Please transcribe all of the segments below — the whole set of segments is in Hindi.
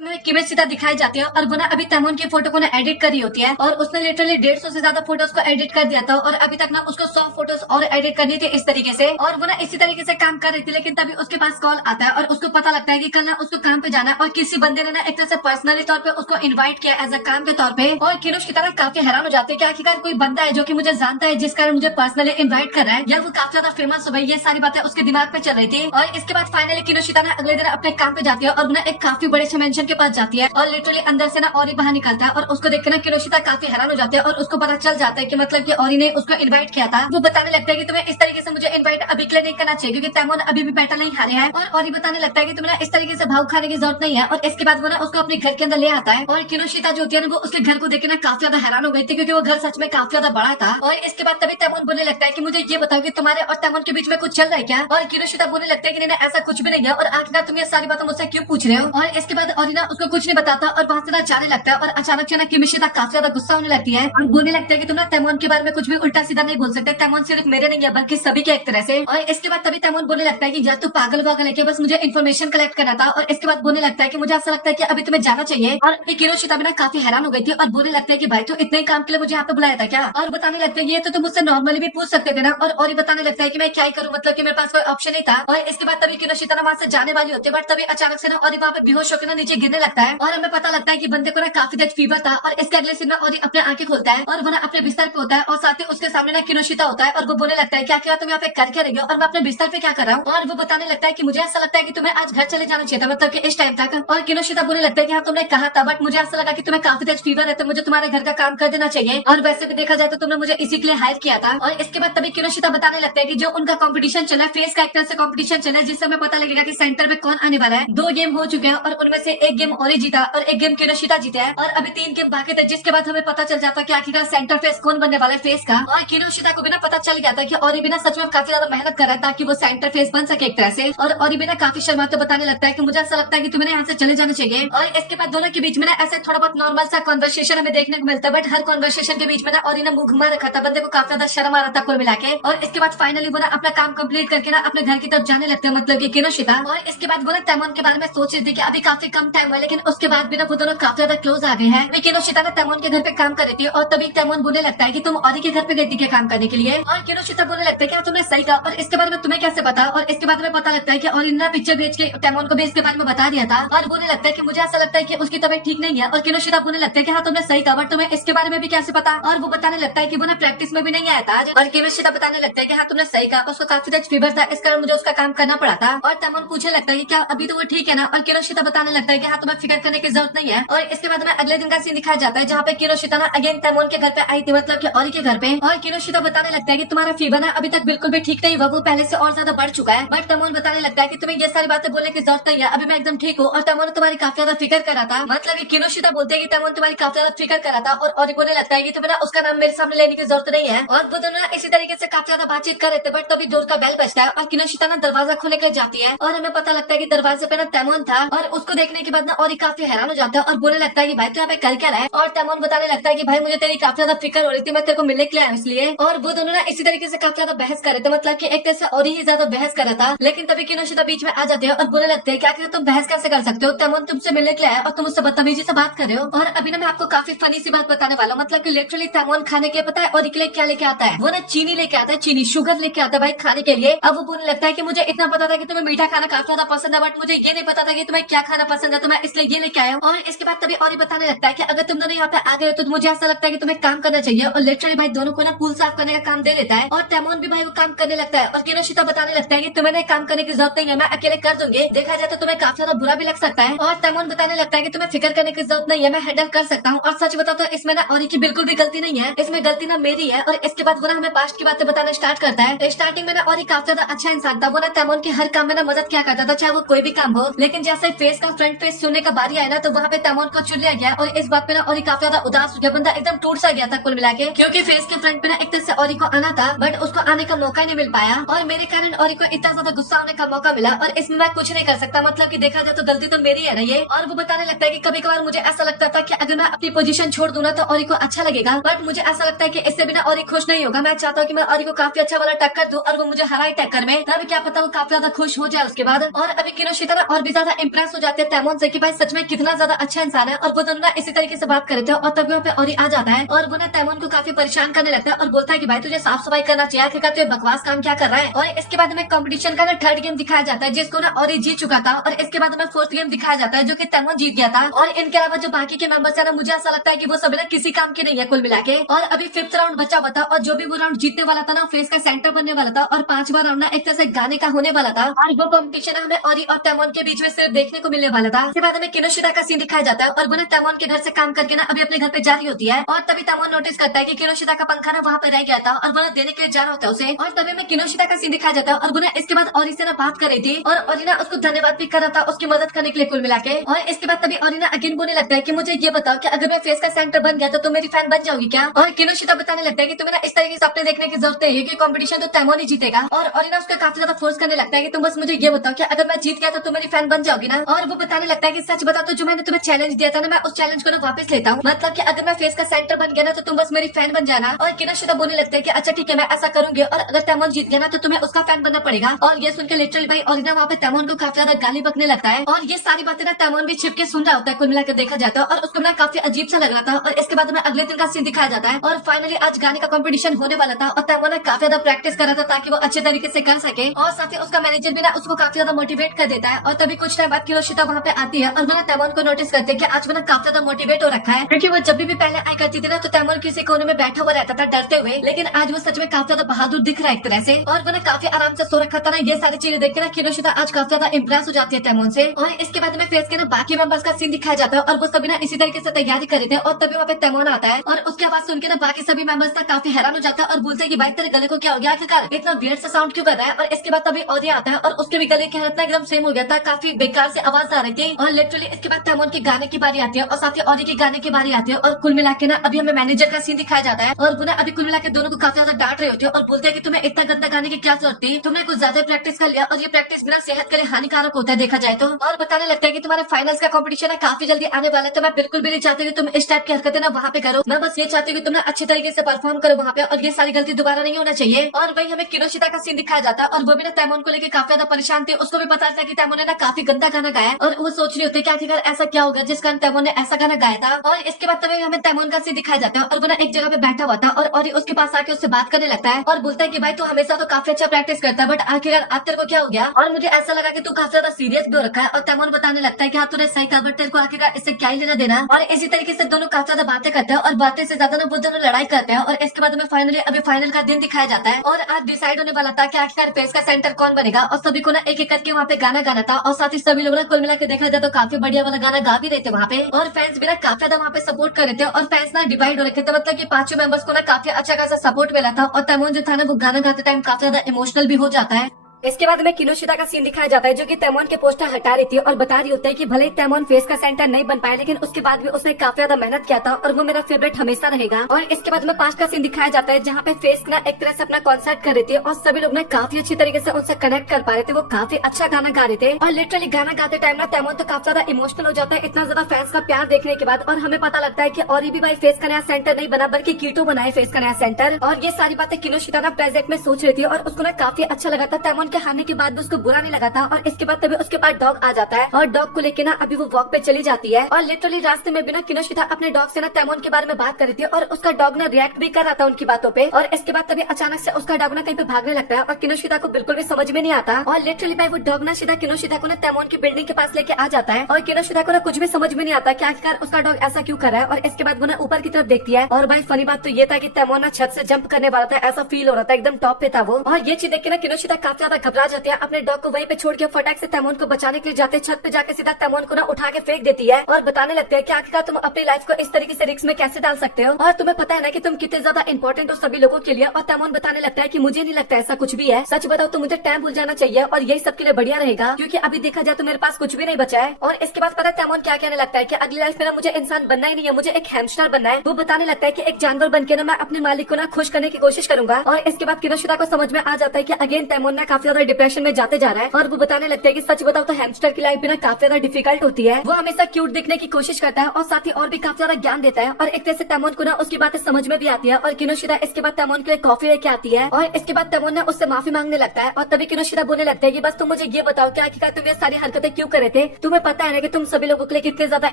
में किमिशिता दिखाई जाती है और वो ना अभी तैमून की फोटो को ना एडिट करी होती है और उसने लिटरली 150 से ज्यादा फोटोज को एडिट कर दिया था और अभी तक ना उसको 100 फोटोज और एडिट करनी थी इस तरीके से और वो ना इसी तरीके से काम कर रही थी। लेकिन तभी उसके पास कॉल आता है और उसको पता लगता है कि कल ना उसको काम पे जाना है और किसी बंदे ने ना एक तरह से पर्सनली तौर पे उसको इन्वाइट किया एज अ काम के तौर पे। और किनुश की तरह काफी हैरान हो जाते हैं कि आखिरकार कोई बंदा है जो कि मुझे जानता है जिस कारण मुझे पर्सनली इन्वाइट कर रहा है या वो काफी ज्यादा फेमस हो गई। ये सारी बातें उसके दिमाग पे चल रही थी और इसके बाद फाइनली किनुशिता ना अगले दिन अपने काम पे जाती है और ना एक काफी बड़े से मेंशन के पास जाती है और लिटरली अंदर से ना औरी बाहर निकलता है और उसको देख के ना किनुशिता काफी हैरान हो जाती है और उसको पता चल जाता है कि मतलब कि औरी ने उसको इन्वाइट किया था। वो बताने लगता है कि तुम्हें इस तरीके से मुझे इन्वाइट अभी के लिए नहीं करना चाहिए क्योंकि तैमून अभी भी बैटल नहीं हारे हैं। और औरी बताने लगता है कि तुम्हें ना इस तरीके से भाव खाने की जरूरत नहीं है और इसके बाद वो ना उसको अपने घर के अंदर ले आता है और किनुशिता जो होती है ना वो उसके घर को देख के ना काफी ज्यादा हैरान हो गई थी क्योंकि वो घर सच में काफी ज्यादा बड़ा था। और इसके बाद तभी तैमून बोलने लगता है कि मुझे ये बताओ कि तुम्हारे और तैमून के बीच में कुछ चल रहा है क्या। और किनुशिता बोलने लगता है कि नहीं ऐसा कुछ भी नहीं है और आखिरकार तुम ये सारी बातें मुझसे क्यों पूछ रहे हो। और इसके बाद औरी ना उसको कुछ नहीं बताता और वहां से ना जाने लगता है और अचानक से ना किनुशिता काफी ज्यादा गुस्सा होने लगती है और बोलने लगता है कि तुम ना तैमून के बारे में कुछ भी उल्टा सीधा नहीं बोल सकते। तैमून सिर्फ मेरे नहीं है बल्कि सभी के एक तरह से। और इसके बाद तभी तैमून बोलने लगता है कि या तो पागल वागल है कि बस मुझे इन्फॉर्मेशन कलेक्ट करना था। और इसके बाद बोलने लगता है कि मुझे ऐसा लगता है कि अभी तुम्हें जाना चाहिए। और किनुशिता भी ना काफी हैरान हो गई थी और बोलने लगता है कि भाई तो इतने काम के लिए मुझे यहाँ पे बुलाया था क्या। और बताने लगता है ये तो तुम मुझसे नॉर्मली भी पूछ सकते थे ना। और बताने लगता है कि मैं क्या ही करूँ मतलब कि मेरे पास कोई ऑप्शन नहीं था। और इसके बाद तभी किनुशिता ना वहाँ से जाने वाली होती है बट तभी अचानक से ना और वहाँ पे बेहोश होकर ना नीचे गिरने लगता है और हमें पता लगता है कि बंदे को ना काफी तेज फीवर था। और इसके अगले सीन में और अपने आंखें खोलता है और वो ना अपने बिस्तर पे होता है और साथ ही उसके सामने ना किनुशिता होता है और वो बोलने लगता है क्या क्या तुम यहाँ पे कर क्या रही हो और मैं अपने बिस्तर पे क्या कर रहा हूँ। और वो बताने लगता है कि मुझे ऐसा लगता है कि तुम्हें आज घर चले जाना चाहिए था मतलब कि इस टाइम तक। और किनुशिता बोलने लगता है कि हाँ तुमने कहा था बट मुझे ऐसा लगा कि तुम्हें काफी तेज फीवर है तो मुझे तुम्हारे घर का काम कर देना चाहिए और वैसे भी देखा जाए तो तुमने मुझे इसी के लिए हायर किया था। और इसके बाद तभी किनुशिता बताने लगता है कि जो उनका कंपटीशन चला है फेस का एक तरह से कंपटीशन चला है जिससे हमें पता लगेगा कि सेंटर में कौन आने वाला है। 2 गेम हो चुके हैं और उनमें से एक गेम औरी जीता और एक गेम किनुशिता जीता है और अभी 3 गेम बाकी थे जिसके बाद हमें पता चल जाता है कि आखिरकार सेंटर फेस कौन बनने वाला है फेस का। और किनुशिता को भी ना पता चल गया था कि औरी भी ना सच में काफी ज्यादा मेहनत कर रहा है ताकि वो सेंटर फेस बन सके एक तरह से। और औरी भी ना काफी शर्माते बताने लगता है कि मुझे ऐसा लगता है कि तुम्हें यहाँ से चले जाना चाहिए। और इसके बाद दोनों के बीच में ना ऐसे थोड़ा बहुत नॉर्मल सा कॉन्वर्सेशन हमें देखने को मिलता है बट हर कॉन्वर्सेशन के बीच में ना औरी ने मुंह घुमा रखा था बंदे को काफी ज्यादा शर्म आ रहा था कुल मिला के। और इसके बाद फाइनली वो ना अपना काम कंप्लीट करके ना अपने घर की तरफ जाने लगते हैं मतलब कि किनुशिता। और इसके बाद वो ना तैमून के बारे में सोच रही थी कि अभी काफी कम टाइम है लेकिन उसके बाद भी ना वो दोनों काफी ज्यादा क्लोज आ गए हैं। वे किनुशिता ना तैमून के घर पे काम कर रही थी और तभी तैमून बोलने लगता है कि तुम औरी के घर पे गई थी क्या काम करने के लिए। और किनुशिता बोलने लगता है कि तुमने सही कहा और इसके बारे में तुम्हें कैसे पता। और इसके बाद में पता लगता है कि औरी ने पिक्चर भेज के तैमून को भी इसके बारे में बता दिया था। और बोलने लगता है कि मुझे ऐसा लगता है कि उसकी तबीयत ठीक नहीं है। और किनुशिता बोलने लगता है कि हाँ तुमने सही कहा बट तुम्हें इसके बारे में भी कैसे पता। और वो बताने लगता है कि वो ना प्रैक्टिस में भी नहीं आया था। और किनुशिता बताने लगता है कि हाँ तुमने सही कहा उसको काफी तेज फीवर था इस कारण मुझे उसका काम करना पड़ा था। और तैमून पूछने लगता है कि क्या अभी तो वो ठीक है ना। और किनुशिता बताने लगता है कि हाँ तुम्हें फिक्र करने की जरूरत नहीं है। और इसके बाद में अगले दिन का सीन दिखाया जाता है जहाँ पे किनुशिता ना अगेन तैमून के घर पे आई थी मतलब कि औरी के घर पे। और किनुशिता बताने लगता है कि तुम्हारा फीवर ना अभी तक बिल्कुल भी ठीक नहीं हुआ वो पहले से और ज्यादा बढ़ चुका है। बट तैमून बताने लगता है कि तुम्हें ये सारी बातें बोलने की जरूरत नहीं है अभी मैं एकदम ठीक हूँ। और तैमून तुम्हारी काफी ज्यादा फिक्र कर रहा था मतलब कि किनुशिता बोलते है कि तैमून तुम्हारी काफी ज्यादा फिक्र कर रहा था। और बोलने लगता है कि तुम्हें ना उसका नाम मेरे सामने लेने की जरूरत नहीं है। और वो दोनों इसी तरीके से काफी ज्यादा बातचीत कर रहे थे बट तभी डोर का बेल बजता है और किनुशिता ना दरवाजा खोलने के लिए जाती है और हमें पता लगता है कि दरवाजे पे ना तैमून था। और उसको देखने के बाद ना और काफी हैरान हो जाता है और बोलने लगता है कि भाई तो यहाँ पे कर क्या रहा है। और तैमून बताने लगता है कि भाई मुझे तेरी काफी ज्यादा फिक्र हो रही थी मैं तेरे को मिलने के लिए आया इसलिए। और वो दोनों ना इसी तरीके से काफी ज्यादा बहस कर रहे थे मतलब कि एक तरह से और ही ज्यादा बहस कर रहा था। लेकिन तभी किनुशिता बीच में आ जाते हैं और बोलने लगते हैं क्या तुम बहस कैसे कर सकते हो तैमून तुमसे मिलने के लिए आया और तुम उससे बदतमीजी से बात कर रहे हो। और अभी ना मैं आपको काफी फनी सी बात बताने वाला हूँ मतलब कि लिटरली तैमून खाने के पता है और के लिए क्या लेके आता है वो ना चीनी लेके आता है चीनी शुगर लेके आता है भाई खाने के लिए। अब वो बोलने लगता है कि मुझे इतना पता था कि तुम्हें मीठा खाना काफी ज्यादा पसंद है बट मुझे ये नहीं पता था कि तुम्हें क्या खाना पसंद है तो मैं इसलिए ये लेके आया हूँ। और इसके बाद तभी और बताने लगता है कि अगर तुम दोनों यहाँ पे आ गए तो मुझे ऐसा लगता है कि तुम्हें काम करना चाहिए। और लिटरली भाई दोनों को ना पूल साफ करने का काम दे लेता है और तैमून भी भाई वो काम करने लगता है। और किनुशिता बताने लगता है कि तुम्हें ना काम करने की जरूरत नहीं है मैं अकेले कर दूंगी देखा जाए तो तुम्हें काफी ज्यादा बुरा भी लग सकता है। और तैमून बताने लगता है कि तुम्हें फिक्र करने की जरूरत नहीं है मैं हैंडल कर सकता हूँ। और सच बताओ तो इसमें ना औरी की बिल्कुल भी गलती नहीं है इसमें गलती ना मेरी है। और इसके बाद वो ना हमें पास्ट की बातें बताना स्टार्ट करता है। स्टार्टिंग में ना औरी काफी ज्यादा अच्छा इंसान था वो ना तैमून के हर काम में ना मदद क्या करता था चाहे वो कोई भी काम हो। लेकिन जैसे फेस का फ्रंट फेस सुनने का बारी आया ना तो वहाँ पे तैमून को चुन लिया गया और इस बात पे ना औरी काफी ज्यादा उदास हो गया बंदा एकदम टूट सा गया था कुल मिला के क्योंकि फेस के फ्रंट पे ना एक तरह से औरी को आना था बट उसको आने का मौका ही नहीं मिल पाया। और मेरे कारण औरी को इतना ज्यादा गुस्सा होने का मौका मिला और इसमें मैं कुछ नहीं कर सकता मतलब कि देखा जाए तो गलती तो मेरी है ना ये। और वो बताने लगता है कि कभी कभार मुझे ऐसा लगता था कि अगर मैं अपनी पोजीशन छोड़ दूं ना तो औरी को अच्छा लगेगा बट मुझे ऐसा लगता है कि इससे बिना औरी खुश नहीं होगा। मैं चाहता हूँ कि मैं औरी को काफी अच्छा वाला टक्कर दूं और वो मुझे हराए टक्कर में तब क्या पता वो काफी ज्यादा खुश हो जाए उसके बाद। और अभी किनुशिता ना और भी ज्यादा इम्प्रेस हो जाते हैं तैमून से थे कि भाई सच में कितना ज्यादा अच्छा इंसान है, और वो दोनों ना इसी तरीके से बात कर रहे थे और तभी वहाँ पे औरी आ जाता है और वो ना तैमूर को काफी परेशान करने लगता है और बोलता है कि भाई तुझे साफ सफाई करना चाहिए, आखिरकार तू बकवास काम क्या कर रहा है। और इसके बाद में कंपटीशन का ना थर्ड गेम दिखाया जाता है जिसको ना औरी जीत चुका था, और इसके बाद में फोर्थ गेम दिखाया जाता है जो कि तैमूर जीत गया था। और इनके अलावा जो बाकी के मेंबर्स है ना, मुझे ऐसा लगता है कि वो सभी ना किसी काम के नहीं है कुल मिला के। और अभी फिफ्थ राउंड बचा हुआ था और जो भी वो राउंड जीतने वाला था ना, फेस का सेंटर बनने वाला था, और पांचवा राउंड ना एक तरह से गाने का होने वाला था, और वो कॉम्पिटिशन हमें औरी और तैमूर के बीच में सिर्फ देखने को मिलने वाला था। इसके बाद हमें किनोशिता का सीन दिखाया जाता है और वो ना तैमूर के घर से काम करके ना अभी अपने घर पे जा रही होती है, और तभी तैमूर नोटिस करता है कि किनोशिता का पंखा ना वहाँ पे रह गया था और वो ना देने के लिए जा रहा होता है उसे। और तभी में किनोशिता का सीन दिखाया जाता है और वो ना इसके बाद औरी से ना बात कर रही थी और औरी ना उसको धन्यवाद भी कर रहा था उसकी मदद करने के लिए कुल मिला के। और इसके बाद तभी औरी ना अगेन बोलने लगता है कि मुझे ये बताओ कि अगर मैं फेस का सेंटर बन गया तो तुम मेरी फैन बन जाओगी क्या। और किनोशिता बताने लगता है कि तुम्हें ना इस तरीके से सपने देखने की जरूरत है कि कंपटीशन तो तैमूर ही जीतेगा। और औरी ना उसको काफी ज्यादा फोर्स करने लगता है कि तुम बस मुझे ये बताओ कि अगर मैं जीत गया तो तुम मेरी फैन बन जाओगी ना। और वो बताने लगता है कि सच बताओ तो जो मैंने तुम्हें चैलेंज दिया था ना, मैं उस चैलेंज को ना वापस लेता हूँ, मतलब कि अगर मैं फेस का सेंटर बन गया ना तो तुम बस मेरी फैन बन जाना। और किनोशिता बोलने लगता है कि अच्छा ठीक है मैं ऐसा करूंगी, और अगर तैमूर जीत गया ना तो तुम्हें उसका फैन बनना पड़ेगा। और ये सुनकर लिटरली भाई और ना वहाँ पे तैमूर को काफी ज्यादा गाली बकने लगता है, और ये सारी बातें ना तैमूर भी छिप के सुन रहा होता है कुल मिलाकर देखा जाता है, और उसको ना काफी अजीब सा लग रहा था। और इसके बाद में अगले दिन का सीन दिखाया जाता है और फाइनली आज गाने का कंपटीशन होने वाला था और तैमूर ने काफी ज्यादा प्रैक्टिस कर रहा था ताकि वो अच्छे तरीके से कर सके, और साथ ही उसका मैनेजर भी ना उसको काफी ज्यादा मोटिवेट कर देता है। और तभी कुछ टाइम बाद किनोशिता वहाँ पे आती है और वो ना तैमूर को नोटिस करते हैं कि आज वो ना काफी ज्यादा मोटिवेट हो रखा है, क्योंकि वो जब भी पहले आई करती थी ना तो तैमूर किसी कोने में बैठा हुआ रहता था डरते हुए, लेकिन आज वो सच में काफी ज्यादा बहादुर दिख रहा है एक तरह से, और वो ना काफी आराम से सो रखा था ना। ये सारी चीजें देख के ना किनोशिता आज काफी ज्यादा इम्प्रेस हो जाती है तैमूर से। और इसके बाद में फेस के ना बाकी मेंबर्स का सीन दिखाया जाता है और वो सभी ना इसी तरीके से तैयारी कर रहे थे, और तभी वहाँ पे तैमूर आता है और उसकी आवाज सुन के ना बाकी सभी मेंबर्स ना काफी हैरान हो जाता है और बोलते हैं कि भाई तेरे गले को क्या हो गया, आखिरकार इतना वियर्ड सा साउंड क्यों कर रहा है। और इसके बाद तभी औरी आता है और उसके भी गले की हालत ना एकदम सेम हो गया था, काफी बेकार से आवाज आ रही थी। और लिटरली इसके बाद तैमूर के गाने की बारी आती है और साथ ही औरी के गाने की बारी आती है, और कुल मिला के ना अभी हमें मैनेजर का सीन दिखाया जाता है और वो ना अभी कुल मिला के दोनों को काफी ज्यादा डांट रहे होते हैं और बोलते हैं कि तुम्हें इतना गंदा गाने की क्या जरूरत थी, तुमने कुछ ज्यादा प्रैक्टिस कर लिया, और ये प्रैक्टिस बिना सेहत के लिए हानिकारक होता है देखा जाए तो। और बताने लगता है कि तुम्हारे फाइनल्स का कंपटीशन है काफी जल्दी आने वाला है, तो मैं बिल्कुल भी नहीं चाहती कि तुम इस टाइप की हरकतें ना वहाँ पे करो, मैं बस ये चाहती हूँ कि तुम ना अच्छे तरीके से परफॉर्म करो वहाँ पे, और ये सारी गलती दोबारा नहीं होना चाहिए। और वही हमें किनोशिता का सीन दिखाया जाता है और वो भी ना तैमूर को लेकर काफी ज्यादा परेशान थे, उसको भी पता था कि तैमूर ने ना काफी गंदा गाना गाया और वो सोच रही होती है कि आखिरकार ऐसा क्या होगा जिस कारण तैमूर ने ऐसा गाना गाया था। और इसके बाद तभी हमें तैमूर का सीन दिखाया जाता है और वो ना एक जगह पे बैठा हुआ था और उसके पास आके उससे बात करने लगता है और बोलता है कि भाई तू हमेशा तो काफी अच्छा प्रैक्टिस करता है, बट आखिरकार आज तेरे को क्या हो गया, और मुझे ऐसा लगा कि तू काफी ज्यादा सीरियस भी हो रखा है। और तैमूर बताने लगता है कि हाँ तूने सही कहा, बट तेरे को आखिरकार इससे क्या ही लेना देना। और इसी तरीके से दोनों काफी ज्यादा बातें करते हैं और बातें से ज्यादा ना वो दोनों लड़ाई करते हैं। और इसके बाद हमें फाइनली अभी फाइनल का दिन दिखाया जाता है और आज डिसाइड होने वाला था कि आखिरकार फेस का सेंटर कौन बनेगा, और सभी को ना एक एक करके वहाँ पे गाना गाना था, और साथ ही सभी लोग ना कुल मिला के देखा जाए तो काफी बढ़िया वाला गाना गा भी रहे थे वहाँ पे, और फैंस भी ना काफी ज्यादा वहाँ पे सपोर्ट कर रहे थे, और फैंस ना डिवाइड हो रखे थे, मतलब कि पांचों मेंबर्स को ना काफी अच्छा खासा सपोर्ट मिला था। और तैमूर जो था ना वो गाना गाते टाइम काफी ज्यादा इमोशनल भी हो जाता है। इसके बाद में किनोशिता का सीन दिखाया जाता है जो कि तैमूर के पोस्टर हटा रही थी और बता रही होता है कि भले ही तैमूर फेस का सेंटर नहीं बन पाया, लेकिन उसके बाद भी उसने काफी ज्यादा मेहनत किया था और वो मेरा फेवरेट हमेशा रहेगा। और इसके बाद में 5 का सीन दिखाया जाता है जहाँ पे फेस ना एक तरह से अपना कॉन्सर्ट कर रहे थे और सभी लोग ना काफी अच्छी तरीके से उनसे कनेक्ट कर पा रहे थे, वो काफी अच्छा गाना गा रहे थे। और लिटरली गाना गाते टाइम ना तैमूर तो काफी ज्यादा इमोशनल हो जाता है इतना ज्यादा फैंस का प्यार देखने के बाद। और हमें पता लगता है कि और भी भाई फेस का नया सेंटर नहीं बना बल्कि कीटो बनाए फेस का नया सेंटर। और ये सारी बातें किनोशिता ना प्रेजेंट में सोच रही थी और उसको ना काफी अच्छा लगा था तैमूर के हारने के बाद उसको बुरा नहीं लगा था। और इसके बाद तभी उसके पास डॉग आ जाता है और डॉग को लेके ना अभी वो वॉक पे चली जाती है, और लिटरली रास्ते में भी ना किनोशिता अपने डॉग से ना तैमूर के बारे में बात कर रही थी और उसका डॉग ना रिएक्ट भी कर रहा था उनकी बातों पे। और इसके बाद तभी अचानक से उसका डॉग ना कहीं पे भागने लगता है और किनोशिता को बिल्कुल भी समझ में नहीं आता, और लिटरली भाई वो डॉग ना सीधा किनोशिता को ना तैमूर की बिल्डिंग के पास लेके आ जाता है और किनोशिता को ना कुछ भी समझ में नहीं आता कि आखिरकार उसका डॉग ऐसा क्यों कर रहा है। और इसके बाद वो ना ऊपर की तरफ देखती है और भाई फनी बात तो ये था कि तैमूर ना छत से जंप करने वाला था, ऐसा फील हो रहा था, एकदम टॉप पे था वो। और ये चीज देख के ना किनोशिता काफी ज्यादा घबरा जाती है, अपने डॉग को वहीं पे छोड़ के फटाक से तैमूर को बचाने के लिए जाते छत पे जाके सीधा तैमूर को ना उठा के फेंक देती है और बताने लगते हैं कि आखिरकार तुम अपनी लाइफ को इस तरीके से रिस्क में कैसे डाल सकते हो, और तुम्हें पता है ना कि तुम कितने ज्यादा इंपॉर्टेंट हो सभी लोगों के लिए। और तैमूर बताने लगता है कि मुझे नहीं लगता ऐसा कुछ भी है, सच बताओ तो मुझे टाइम भूल जाना चाहिए और यही सबके लिए बढ़िया रहेगा, क्योंकि अभी देखा जाए तो मेरे पास कुछ भी नहीं बचा है। और इसके बाद पता है तैमूर क्या कहने लगता है कि अगली लाइफ में ना मुझे इंसान बनना ही नहीं है, मुझे एक हैमस्टर बनना है। वो बताने लगता है कि एक जानवर बनकर ना मैं अपने मालिक को ना खुश करने की कोशिश करूंगा। और इसके बाद किनोशिता को समझ में आ जाता है कि अगेन तैमूर ने काफी ज्यादा डिप्रेशन में जाते जा रहा है। और वो बताने लगता है कि सच बताओ तो हैमस्टर की लाइफ भी ना काफी ज्यादा डिफिकल्ट होती है। वो हमेशा क्यूट दिखने की कोशिश करता है और साथ ही और भी काफी ज्यादा ज्ञान देता है और एक तरह से तैमून को ना उसकी बातें समझ में भी आती है। और किनोशिता इसके बाद तैमून के लिए कॉफी लेके आती है और इसके बाद तैमून ना उससे माफी मांगने लगता है। और तभी किनोशिता बोलने लगता है कि बस तुम मुझे ये बताओ कि आखिरकार तुम ये सारी हरकतें क्यों कर रहे थे, तुम्हें पता है ना कि तुम सभी लोगों के लिए कितने ज्यादा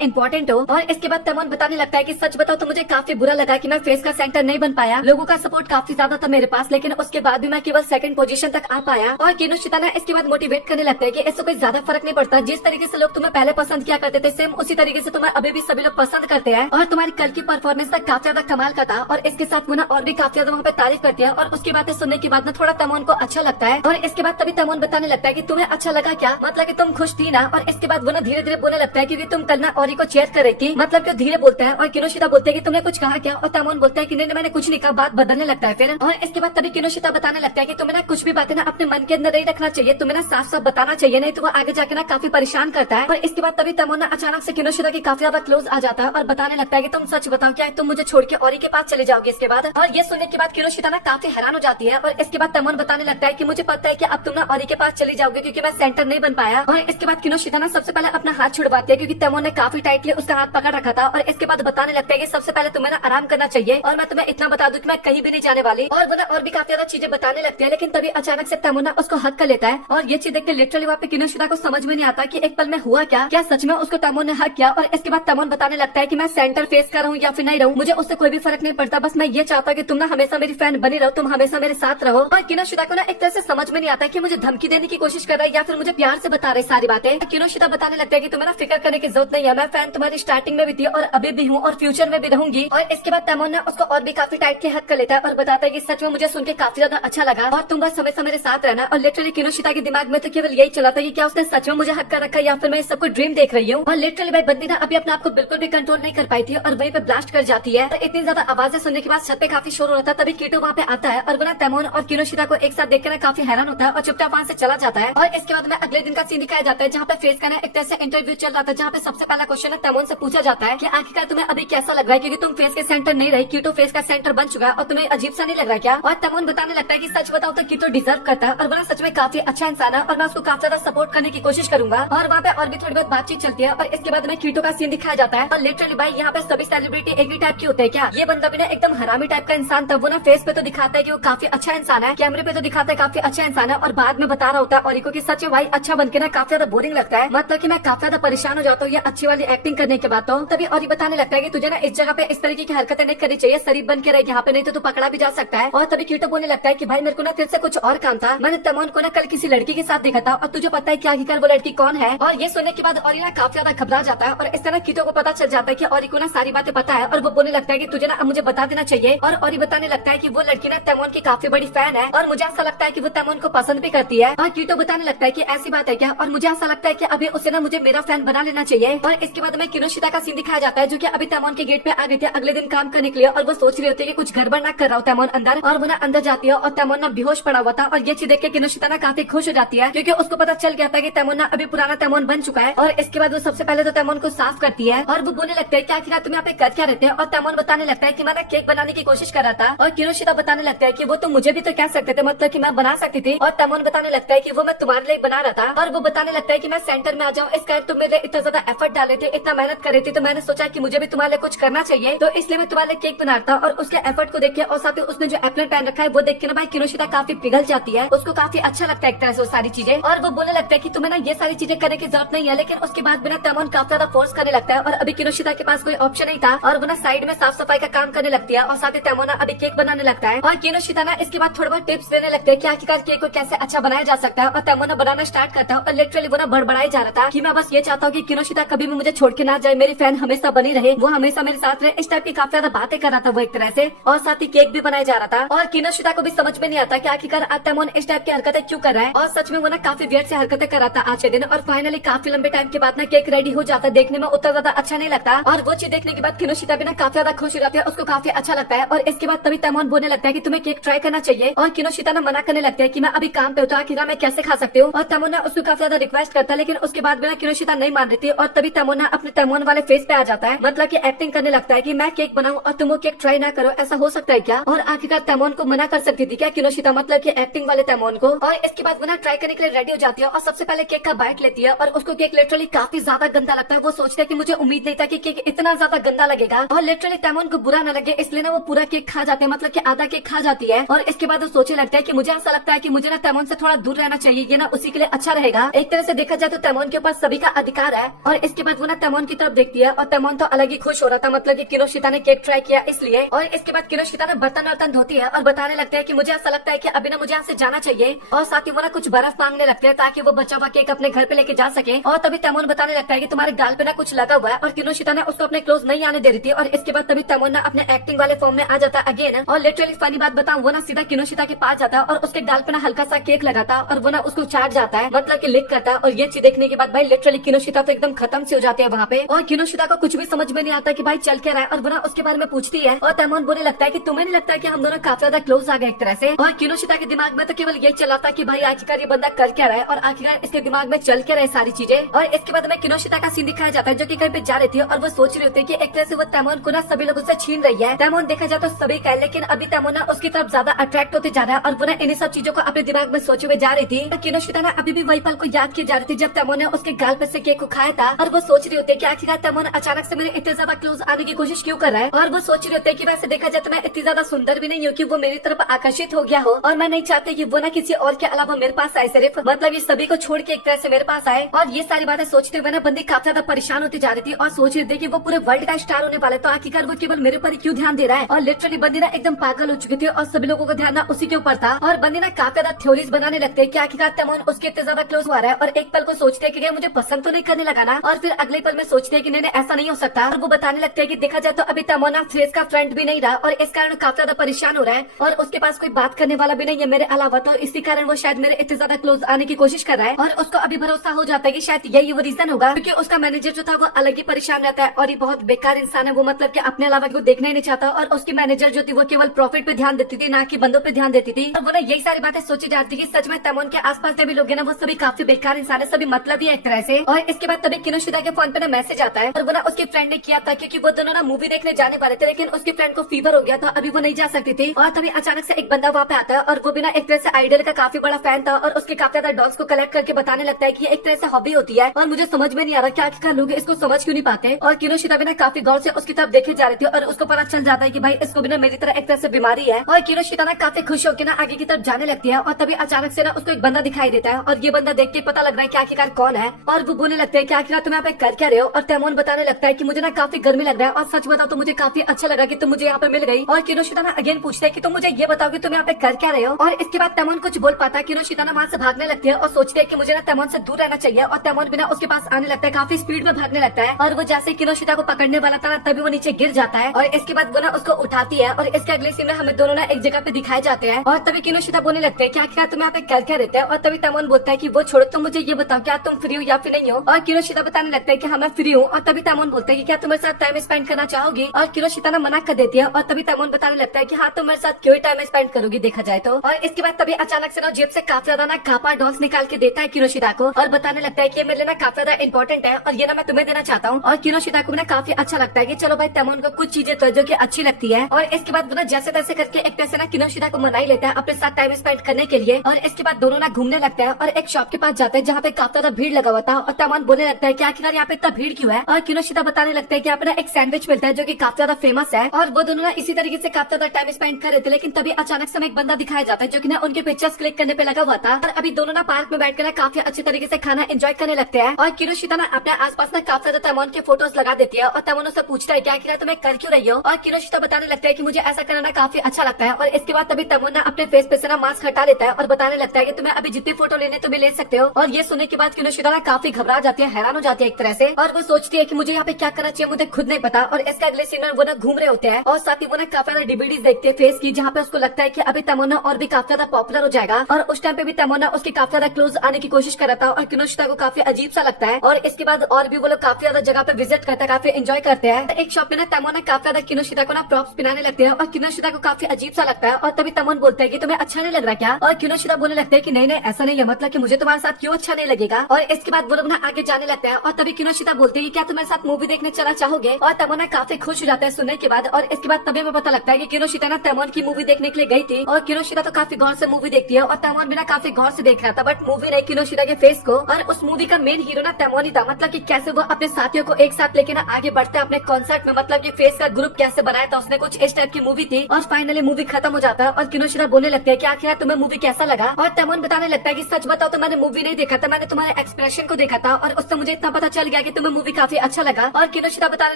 इंपॉर्टेंट हो। और इसके बाद तैमून बताने लगता है कि सच बताओ तो मुझे काफी बुरा लगा कि मैं फेस का सेंटर नहीं बन पाया, लोगों का सपोर्ट काफी ज्यादा था मेरे पास, लेकिन उसके बाद भी मैं केवल सेकंड पोजीशन तक आ पाया। और किनोशिता ना इसके बाद मोटिवेट करने लगता है कि इससे कोई ज्यादा फर्क नहीं पड़ता, जिस तरीके से लोग तुम्हें पहले पसंद किया करते थे सेम उसी तरीके से तुम्हें अभी भी सभी लोग पसंद करते हैं। और तुम्हारी कल की परफॉर्मेंस तक काफी ज्यादा कमाल का था। और इसके साथ वो ना और भी काफी ज्यादा वहाँ पे तारीफ करती है। और उसकी बातें सुनने के बाद ना थोड़ा तैमून को अच्छा लगता है। और इसके बाद तभी तैमून बताने लगता है कि तुम्हें अच्छा लगा क्या, मतलब कि तुम खुश थी ना। और इसके बाद वो ना धीरे धीरे बोलने लगता है कि तुम कल ना औरी को चेयर कर रही थी, मतलब कि धीरे बोलता है। और किनोशिता बोलते है कि तुमने कुछ कहा क्या, और तैमून बोलता है कि नहीं मैंने कुछ नहीं कहा, बात बदलने लगता है फिर। और इसके बाद तभी किनोशिता बताने लगता है कि तुम्हें ना कुछ भी बातें ना अपने मन के अंदर नहीं रखना चाहिए, तुम्हें ना साफ साफ बताना चाहिए, नहीं तो वो आगे जाके ना काफी परेशान करता है। और इसके बाद तभी तैमून ना अचानक से किनोशिता की काफी ज्यादा क्लोज आ जाता है और बताने लगता है कि तुम सच बताओ क्या तुम मुझे छोड़ के औरी के पास चले जाओगे इसके बाद। और ये सुनने के बाद किनोशिता ना काफी हैरान हो जाती है। और इसके बाद तैमून बताने लगता है कि मुझे पता है कि अब तुम ना औरी के पास चली जाओगे क्योंकि मैं सेंटर नहीं बन पाया। और इसके बाद किनोशिता ना सबसे पहले अपना हाथ छुड़वाती है क्योंकि तैमून ने काफी टाइटली उसका हाथ पकड़ रखा था। और इसके बाद बताने लगता है कि सबसे पहले तुम्हें ना आराम करना चाहिए और मैं तुम्हें इतना बता दूं कि मैं कहीं भी नहीं जाने वाली। और वो ना और भी काफी ज्यादा चीजें बताने लगती है, लेकिन तभी अचानक से तैमून ना उसको हक कर लेता है। और ये चीज देख के लिटरली वहाँ पे किनोशिता को समझ में नहीं आता कि एक पल में हुआ क्या सच में उसको तैमून ने हक किया। और इसके बाद तैमून बताने लगता है कि मैं सेंटर फेस कर रहूँ या फिर नहीं रहूँ, मुझे उससे कोई भी फर्क नहीं पड़ता, बस मैं ये चाहता हूँ कि तुम ना हमेशा मेरी फैन बनी रहो, तुम हमेशा मेरे साथ रहो। और किनोशिता को ना एक तरह से समझ में नहीं आता कि मुझे धमकी देने की कोशिश कर रहा है या फिर मुझे प्यार से बता रहे सारी बातें। किनोशिता बताने लगता है कि तुम्हें ना फिक्र करने की जरूरत नहीं है, मैं फैन तुम्हारी स्टार्टिंग में भी थी और अभी भी हूँ और फ्यूचर में भी रहूंगी। और इसके बाद तैमून ना उसको और भी काफी टाइट के हक कर लेता है और बताता है कि सच में मुझे सुन के काफी ज्यादा अच्छा लगा और तुम बस हमेशा मेरे साथ रहना। और लिटरली किनोशिता के दिमाग में तो केवल यही चला था कि क्या उसने सच में मुझे हक कर रखा है या फिर मैं सबको ड्रीम देख रही हूँ। और लिटरली भाई बंदी ना अभी अपने आप को बिल्कुल भी कंट्रोल नहीं कर पाई थी और वहीं पे ब्लास्ट कर जाती है। तो इतनी ज्यादा आवाजें सुनने के बाद छत पे काफी शोर हो रहा था, तभी कीटो वहाँ पे आता है और वो ना तैमून और किनोशिता को एक साथ देख कर काफी हैरान होता है और चुपचाप वहाँ से चला जाता है। और इसके बाद में अगले दिन का सीन दिखाया जाता है जहाँ पे फेस का ना एक तरह से इंटरव्यू चल रहा था, जहाँ पे सबसे पहला क्वेश्चन तैमून से पूछा जाता है कि आखिरकार तुम्हें अभी कैसा लग रहा है, क्योंकि तुम फेस के सेंटर नहीं रही, कीटो फेस का सेंटर बन चुका है और तुम्हें अजीब सा नहीं लग रहा क्या। और तैमून बताने लगता है कि सच बताओ तो कीटो डिजर्व करता है और वो सच में काफी अच्छा इंसान है और मैं उसको काफी ज्यादा सपोर्ट करने की कोशिश करूंगा। और वहाँ पे और भी थोड़ी बहुत बातचीत चलती है और इसके बाद में कीटो का सीन दिखाया जाता है। और लिटरली भाई यहाँ पे सभी सेलिब्रिटी एक ही टाइप की होते हैं क्या, ये बंदा भी ना एकदम हरामी टाइप का इंसान था। वो ना फेस पे तो दिखाता है कि वो काफी अच्छा इंसान है, कैमरे पे तो दिखाता है काफी अच्छा इंसान है और बाद में बता रहा होता है औरिको की सच भाई अच्छा बन के ना काफी ज्यादा बोरिंग लगता है, मतलब कि मैं काफी ज्यादा परेशान हो जाता हूँ ये अच्छी वाली एक्टिंग करने के बाद। तो तभी औरी बताने लगता है कि तुझे ना इस जगह पे इस तरीके की हरकतें नहीं करनी चाहिए, शरीफ बन के रहे यहाँ पे, नहीं तो तू पकड़ा भी जा सकता है। और तभी कीटो बोलने लगता है कि भाई मेरे को ना फिर से कुछ और काम था, मैंने तैमून को ना कल किसी लड़की के साथ देखा था और तुझे पता है क्या आखिरकार वो लड़की कौन है। और ये सुनने के बाद औरी ना काफी ज्यादा घबरा जाता है और इस तरह कीटो को पता चल जाता है कि औरी को ना सारी बातें पता है और वो बोलने लगता है कि तुझे ना मुझे बता देना चाहिए। और औरी बताने लगता है कि वो लड़की ना तैमून की काफी बड़ी फैन है और मुझे ऐसा लगता है कि वो तैमून को पसंद भी करती है। और कीटो बताने लगता है कि ऐसी बात है क्या, और मुझे ऐसा लगता है कि अभी उसे ना मुझे मेरा फैन बना लेना चाहिए। और इसके बाद में किनोशिता का सीन दिखाया जाता है जो कि अभी तैमून के गेट पे आ गई थी अगले दिन काम करने के लिए और वो सोच रही होती है कि कुछ गड़बड़ ना कर रहा हो तैमून अंदर। और वो ना अंदर जाती है और तैमून ना बेहोश पड़ा हुआ था और ये चीज देख के किनोशिता ना काफी खुश हो जाती है क्योंकि उसको पता चल गया था कि तैमून ना अभी पुराना तैमून बन चुका है। और इसके बाद वो सबसे पहले तो तैमून को साफ करती है और वो बोलने लगता है कि आखिर तुम यहाँ पे कर क्या रहते हैं। और तैमून बताने लगता है कि मैं ना केक बनाने की कोशिश कर रहा था और किनोशिता बताने लगता है कि वो तो मुझे भी तो कह सकते थे, मतलब कि मैं बना सकती थी। और तैमून बताने लगता है कि वो मैं तुम्हारे लिए बना रहा था और वो बताने लगता है कि मैं सेंटर में आ जाऊँ, इसका तुम मेरे इतना ज्यादा एफर्ट डाले थे, इतना मेहनत कर रही थी, तो मैंने सोचा कि मुझे भी तुम्हारे लिए कुछ करना चाहिए, तो इसलिए मैं तुम्हारे लिए केक बना रहा था। और उसके एफर्ट को देख के और साथ ही उसने जो एप्लेट पहन रखा है वो देख के ना भाई किनोशिता काफी पिघल जाती है, उसको काफी अच्छा लगता है एक तरह से वो सारी चीजें। और वो बोलने लगता है कि तुम्हें ना ये सारी चीजें करने की जरूरत नहीं है, लेकिन उसके बाद बिना तैमून काफी ज्यादा फोर्स करने लगता है और अभी किनोशिता के पास कोई ऑप्शन नहीं था और वो ना साइड में साफ सफाई का काम करने लगती है और साथ ही तैमून अभी केक बनाने लगता है। और किनोशिता ना इसके बाद थोड़ा बहुत टिप्स देने लगते हैं कि आखिरकार केक को कैसे अच्छा बनाया जा सकता है और तैमून बनाना स्टार्ट करता है। और लिटरली वो ना बड़बड़ाई जा रहा था कि मैं बस ये चाहता हूँ कि किनोशिता कभी भी मुझे छोड़ के ना जाए, मेरी फैन हमेशा बनी रहे, वो हमेशा मेरे साथ रहे, इस टाइप की काफी ज्यादा बातें कर रहा था वो एक तरह से। और साथ ही केक भी बनाया जा रहा था और किनोशिता को भी समझ में नहीं आता कि आखिरकार तैमून इस टाइप की हरकतें क्यों कर रहा है। और सच में वो ना काफी वियर्ड से हरकतें कर रहा था आज के दिन और फाइनली काफी लंबे टाइम के बाद ना केक रेडी हो जाता है, देखने में उतना ज्यादा अच्छा नहीं लगता। और वो चीज देखने के बाद किनोशिता भी ना काफी ज्यादा खुश हो जाती है, उसको काफी अच्छा लगता है। और इसके बाद तभी तैमून बोलने लगता है कि तुम्हें केक ट्राई करना चाहिए और किनोशिता ना मना करने लगता है कि मैं अभी काम पे हूँ, आखिरकार मैं कैसे खा सकती हूँ। और तैमून ना उसको काफी ज्यादा रिक्वेस्ट करता है, लेकिन उसके बाद भी ना किनोशिता नहीं मान रही थी। और तभी तैमून ना अपने तैमून वाले फेस पे आ जाता है, मतलब कि एक्टिंग करने लगता है कि मैं केक बनाऊं और तुम वो केक ट्राई ना करो, ऐसा हो सकता है क्या। और आखिरकार तैमून को मना कर सकती थी क्या किनोशिता, मतलब कि एक्टिंग वाले तैमून को। और इसके बाद वो ना ट्राई करने के लिए रेडी हो जाती है और सबसे पहले केक का बाइट लेती है और उसको केक लिटरली काफी ज्यादा गंदा लगता है। वो सोचता है कि मुझे उम्मीद नहीं था कि केक इतना ज्यादा गंदा लगेगा और लिटरली तैमून को बुरा न लगे इसलिए ना वो पूरा केक खा जाते हैं, मतलब कि आधा केक खा जाती है। और इसके बाद वो सोचने लगता है कि मुझे ऐसा लगता है कि मुझे ना तैमून से थोड़ा दूर रहना चाहिए, ये ना उसी के लिए अच्छा रहेगा। एक तरह से देखा जाए तो तैमून के पास सभी का अधिकार है। और इसके बाद वो ना तैमून की तरफ देखती है और तैमून तो अलग ही खुश हो रहा था, मतलब कि किरोशिता ने केक ट्राई किया इसलिए। और इसके बाद किरोशिता ना बर्तन वर्तन धोती है और बताने लगता है कि मुझे ऐसा लगता है कि अभी ना मुझे यहाँ से जाना चाहिए। और साथ ही वो ना कुछ बर्फ मांगने लगते हैं ताकि वो बचा हुआ केक अपने घर पे लेके जा सके। और तभी तैमून बताने लगता है कि तुम्हारे गाल पे ना कुछ लगा हुआ है और किरोशिता ने उसको अपने क्लोज नहीं आने दे रही थी। और इसके बाद तभी तैमून ना अपने एक्टिंग वाले फॉर्म में आ जाता है अगेन। और लिटरली फनी बात बताऊं, वो ना सीधा किरोशिता के पास जाता है और उसके गाल पे ना हल्का सा केक लगाता और वो ना उसको चाट जाता है, मतलब कि लिक करता है। और ये चीज देखने के बाद भाई लिटरली किरोशिता तो एकदम खत्म से हो जाती है वहाँ पे। और किरोशिता को कुछ भी समझ में नहीं आता कि भाई चल क्या रहा है। और वो ना उसके बारे में पूछती है और तैमून बोलने लगता है कि तुम्हें नहीं लगता है कि हम दोनों काफी ज्यादा क्लोज आ गए एक तरह से। और किरोशिता के दिमाग में तो केवल यही चला था कि भाई आखिरकार ये बंदा कर क्या रहा है और आखिरकार इसके दिमाग में चल क्या रहा है सारी चीजें। और इसके बाद में किरोशिता का सीन दिखाया जाता है जो कि कहीं पे जा रही थी और वो सोच रही होती है कि एक तरह से वो तैमून को ना सभी लोगों से छीन रही है। तैमून देखा जाए तो सभी का है, लेकिन अभी तैमून ना उसकी तरफ ज्यादा अट्रैक्ट होते जा रहा है और वो ना इन्हीं सब चीजों को अपने दिमाग में सोचे हुए जा रही थी। तो किरोशिता ना अभी भी वही पल को याद किए जा रही थी जब तैमून ने उसके गाल पे से केक को खाया था। और वो सोच रही होती है कि आखिरकार तैमून अचानक से मेरे इतने ज्यादा क्लोज आने की कोशिश क्यों कर रहा है। और वो सोच रही होती है कि वैसे देखा जाए तो मैं इतनी ज्यादा सुंदर भी नहीं हूँ कि वो मेरी तरफ आकर्षित हो गया हो और मैं नहीं चाहती कि वो ना किसी और के अलावा मेरे पास आए, सिर्फ मतलब ये सभी को छोड़ के एक तरह से मेरे पास आए। और ये सारी बातें सोचते हुए ना बंदी काफी ज्यादा परेशान होती जा रही थी और सोच रही थी कि वो पूरे वर्ल्ड का स्टार होने वाले, तो आखिरकार वो केवल मेरे पर ही क्यों ध्यान दे रहा है। और लिटरली बंदी ना एकदम पागल हो चुकी थी और सभी लोगों का ध्यान ना उसी के ऊपर था। और बंदी ना काफी ज्यादा थ्योरीज बनाने लगते हैं कि आखिरकार तैमून उसके इतने ज्यादा क्लोज हुआ रहा है। और एक पल को सोचते हैं कि मुझे पसंद तो नहीं करने लगा ना, और फिर अगले पल में सोचते हैं कि नहीं ऐसा नहीं हो सकता। और वो बताने लगते हैं कि देखा जाए तो अभी तैमून ना फेस का फ्रेंड भी नहीं रहा और इस कारण काफी ज्यादा परेशान हो रहा है और उसके पास कोई बात करने वाला भी नहीं है मेरे अलावा, तो इसी कारण वो शायद मेरे इतने ज्यादा क्लोज आने की कोशिश कर रहा है। और उसको अभी भरोसा हो जाता है कि शायद यही वो रीजन होगा क्योंकि उसका मैनेजर जो था वो अलग ही परेशान रहता है और ये बहुत बेकार इंसान है। वो मतलब कि अपने अलावा को देखना ही नहीं चाहता और उसकी मैनेजर जो थी वो केवल प्रॉफिट पे ध्यान देती थी, ना कि बंदों पे ध्यान देती थी। और वो ना यही सारी बातें सोची जाती कि सच में तैमून के आसपास भी लोग है ना वो सभी काफी बेकार इंसान है, सभी मतलब ही एक तरह से। और इसके बाद तभी किरोशिता के फोन पे ना मैसेज आता है और वो ना उसके फ्रेंड ने किया था क्योंकि वो दोनों ना मूवी देखने जाने वाले थे, लेकिन उसके फ्रेंड को फीवर हो गया था, अभी वो नहीं जा सकती थी। और तभी अचानक से एक बंदा वहाँ पे आता है और वो भी ना एक तरह से आइडल का काफी बड़ा फैन था और उसके काफी ज्यादा डॉग्स को कलेक्ट करके बताने लगता है कि एक तरह से हॉबी होती है और मुझे समझ में नहीं आ रहा क्या आखिरकार लोग इसको समझ क्यों नहीं पाते। और किरोशिता भी ना काफी गौर से उसकी तरफ देखे जा रही थी और उसको पता चल जाता है कि भाई इसको भी ना मेरी तरह एक तरह से बीमारी है। और किरोशिता ना काफी खुश होकर ना आगे की तरफ जाने लगती है और तभी अचानक से ना उसको एक बंदा दिखाई देता है और ये बंदा देख के पता लग रहा है कि आखिरकार कौन है। और वो बोलने लगते हैं कि आखिरकार तुम यहाँ पे कर क्या रहे हो। और तैमून बताने लगता है कि मुझे ना काफी गर्मी लग रहा है और सच बताओ तो मुझे काफी अच्छा लगा कि तुम मुझे यहाँ पे मिल गई। और किरोशिता ना अगेन पूछते है कि तुम मुझे ये बताओ कि तुम यहाँ पे कर क्या रहे हो। और इसके बाद तैमून कुछ बोल पाता है, किरोशिता ना वहाँ से भागने लगती है और सोचती है कि मुझे ना तैमून से दूर रहना चाहिए। और तैमून भी ना उसके पास आने लगता है, काफी स्पीड में भागने लगता है और वो जैसे किरोशिता को पकड़ने वाला था ना तभी वो नीचे गिर जाता है। और इसके बाद वो ना उसको उठाती है और इसके अगले सीन में हमें दोनों ना एक जगह पे दिखाए जाते हैं। और तभी किरोशिता बोलने लगते हैं कि आखिर तुम यहाँ पे कर क्या रहते हैं। और तभी तैमून बोलता है कि वो छोड़ो, तुम मुझे ये बताओ क्या तुम फ्री हो या फिर नहीं हो। और किरोशिता बताने लगता है कि हाँ मैं फ्री हूँ। और तभी तैमून बोलता है कि क्या तुम मेरे साथ टाइम स्पेंड करना चाहोगी। और किरोशिता ना मना कर देती है और तभी तैमून बताने लगता है कि हाँ तुम मेरे साथ क्यों टाइम स्पेंड करोगी देखा जाए तो। और इसके बाद तभी अचानक से ना जेब से काफी ज्यादा ना कापा डॉल्स निकाल के देता है किरोशिता को और बताने लगता है कि ये मेरे लिए ना काफी ज्यादा इंपॉर्टेंट है और ये ना मैं तुम्हें देना चाहता हूँ। और किरोशिता को ना काफी अच्छा लगता है कि चलो भाई तैमून को कुछ चीजें तो जो कि अच्छी लगती है। और इसके बाद वो ना जैसे तैसे करके एक तरह से ना किरोशिता को मना ही लेता है अपने साथ टाइम स्पेंड करने के लिए। और इसके बाद दोनों ना घूमने लगते हैं और एक शॉप के पास जाते हैं जहाँ पे काफी ज्यादा भीड़ लगा हुआ था। और तैमून बोलने लगता है कि आखिरकार यहाँ पे इतना भीड़ क्यों है। और किरोशिता बताने लगता है कि यहाँ पे ना एक सैंडविच मिलता है जो कि काफी ज्यादा फेमस है। और वो दोनों ना इसी तरीके से काफी ज्यादा टाइम स्पेंड कर रहे थे, लेकिन तभी अचानक से एक बंदा दिखाया जाता है जो कि ना उनके पिक्चर्स क्लिक करने पे लगा हुआ था। और अभी दोनों ना पार्क में बैठकर ना काफी अच्छे तरीके से खाना एंजॉय करने लगते हैं। और किरोशिता ना अपने आसपास ना काफी ज्यादा तैमून के फोटोज लगा देती है और तैमून उससे पूछता है कि आखिर तुम्हें कर क्यों रही हो। और किरोशिता बताने लगता है कि मुझे ऐसा करना काफी अच्छा लगता है। और इसके बाद तभी तैमून ना अपने फेस पे से ना मास्क हटा लेता है और बताने लगता है कि तुम्हें अभी जितने फोटो लेने तुम्हें ले सकते हो। और ये सुनने के बाद किरोशिता ना काफी घबरा जाती है, हैरान हो जाती है एक तरह से। और वो सोचती है कि मुझे यहाँ पे क्या करना चाहिए मुझे खुद नहीं पता। और इसके अगले सीन में वो ना घूम रहे होते हैं और साथ ही वो ना काफी ज्यादा डीवीडीज देखते हैं फेस की, जहाँ पे उसको लगता है कि अभी तैमून और भी काफी ज्यादा पॉपुलर हो जाएगा। और उस टाइम पे भी तैमून उसके काफी ज्यादा क्लोज आने की कोशिश कर रहा था और किरोशिता को काफी अजीब सा लगता है। और इसके बाद और भी वो लोग काफी ज्यादा जगह पे विजिट करते हैं, काफी एंजॉय करते हैं। एक शॉप में ना तैमून काफी ज्यादा किरोशिता को ना प्रॉप्स पहनाने लगते हैं और किरोशिता को काफी अजीब सा लगता है। और तभी तैमून बोलते हैं कि तुम्हें अच्छा नहीं लग रहा क्या। और किरोशिता बोलने लगते हैं कि नहीं नहीं ऐसा नहीं है, मतलब कि मुझे तुम्हारे साथ क्यों अच्छा नहीं लगेगा। और इसके बाद वो लोग ना आगे जाने लगते हैं और तभी किरोशिता बोलते हैं कि क्या तुम्हारे साथ मूवी देखने चला चाहोगे। और तैमून काफी खुश हो जाता है सुनने के बाद। और इसके बाद तभी हमें पता लगता है कि किरोशिता ना तैमून की मूवी देखने के लिए गई थी और किरोशिता तो काफी गौर से मूवी देखती है होती है और तैमून भी ना काफी गौर से देख रहा था, बट मूवी ने किनोशिता के फेस को, और उस मूवी का मेन हीरो ना तैमून ही था। मतलब कि कैसे वो अपने साथियों को एक साथ लेके ना आगे बढ़ते अपने कॉन्सर्ट में, मतलब कि फेस का ग्रुप कैसे बनाया था उसने, कुछ इस टाइप की मूवी थी। और फाइनली मूवी खत्म हो जाता है और किनोशिता बोलने लगता है कि आखिर तुम्हें मूवी कैसा लगा, और तैमून बताने लगता है कि सच बताओ तो मैंने मूवी नहीं देखा था, मैंने तुम्हारे एक्सप्रेशन को देखा था और उससे मुझे इतना पता चल गया कि तुम्हें मूवी काफी अच्छा लगा। और किनोशिता बताने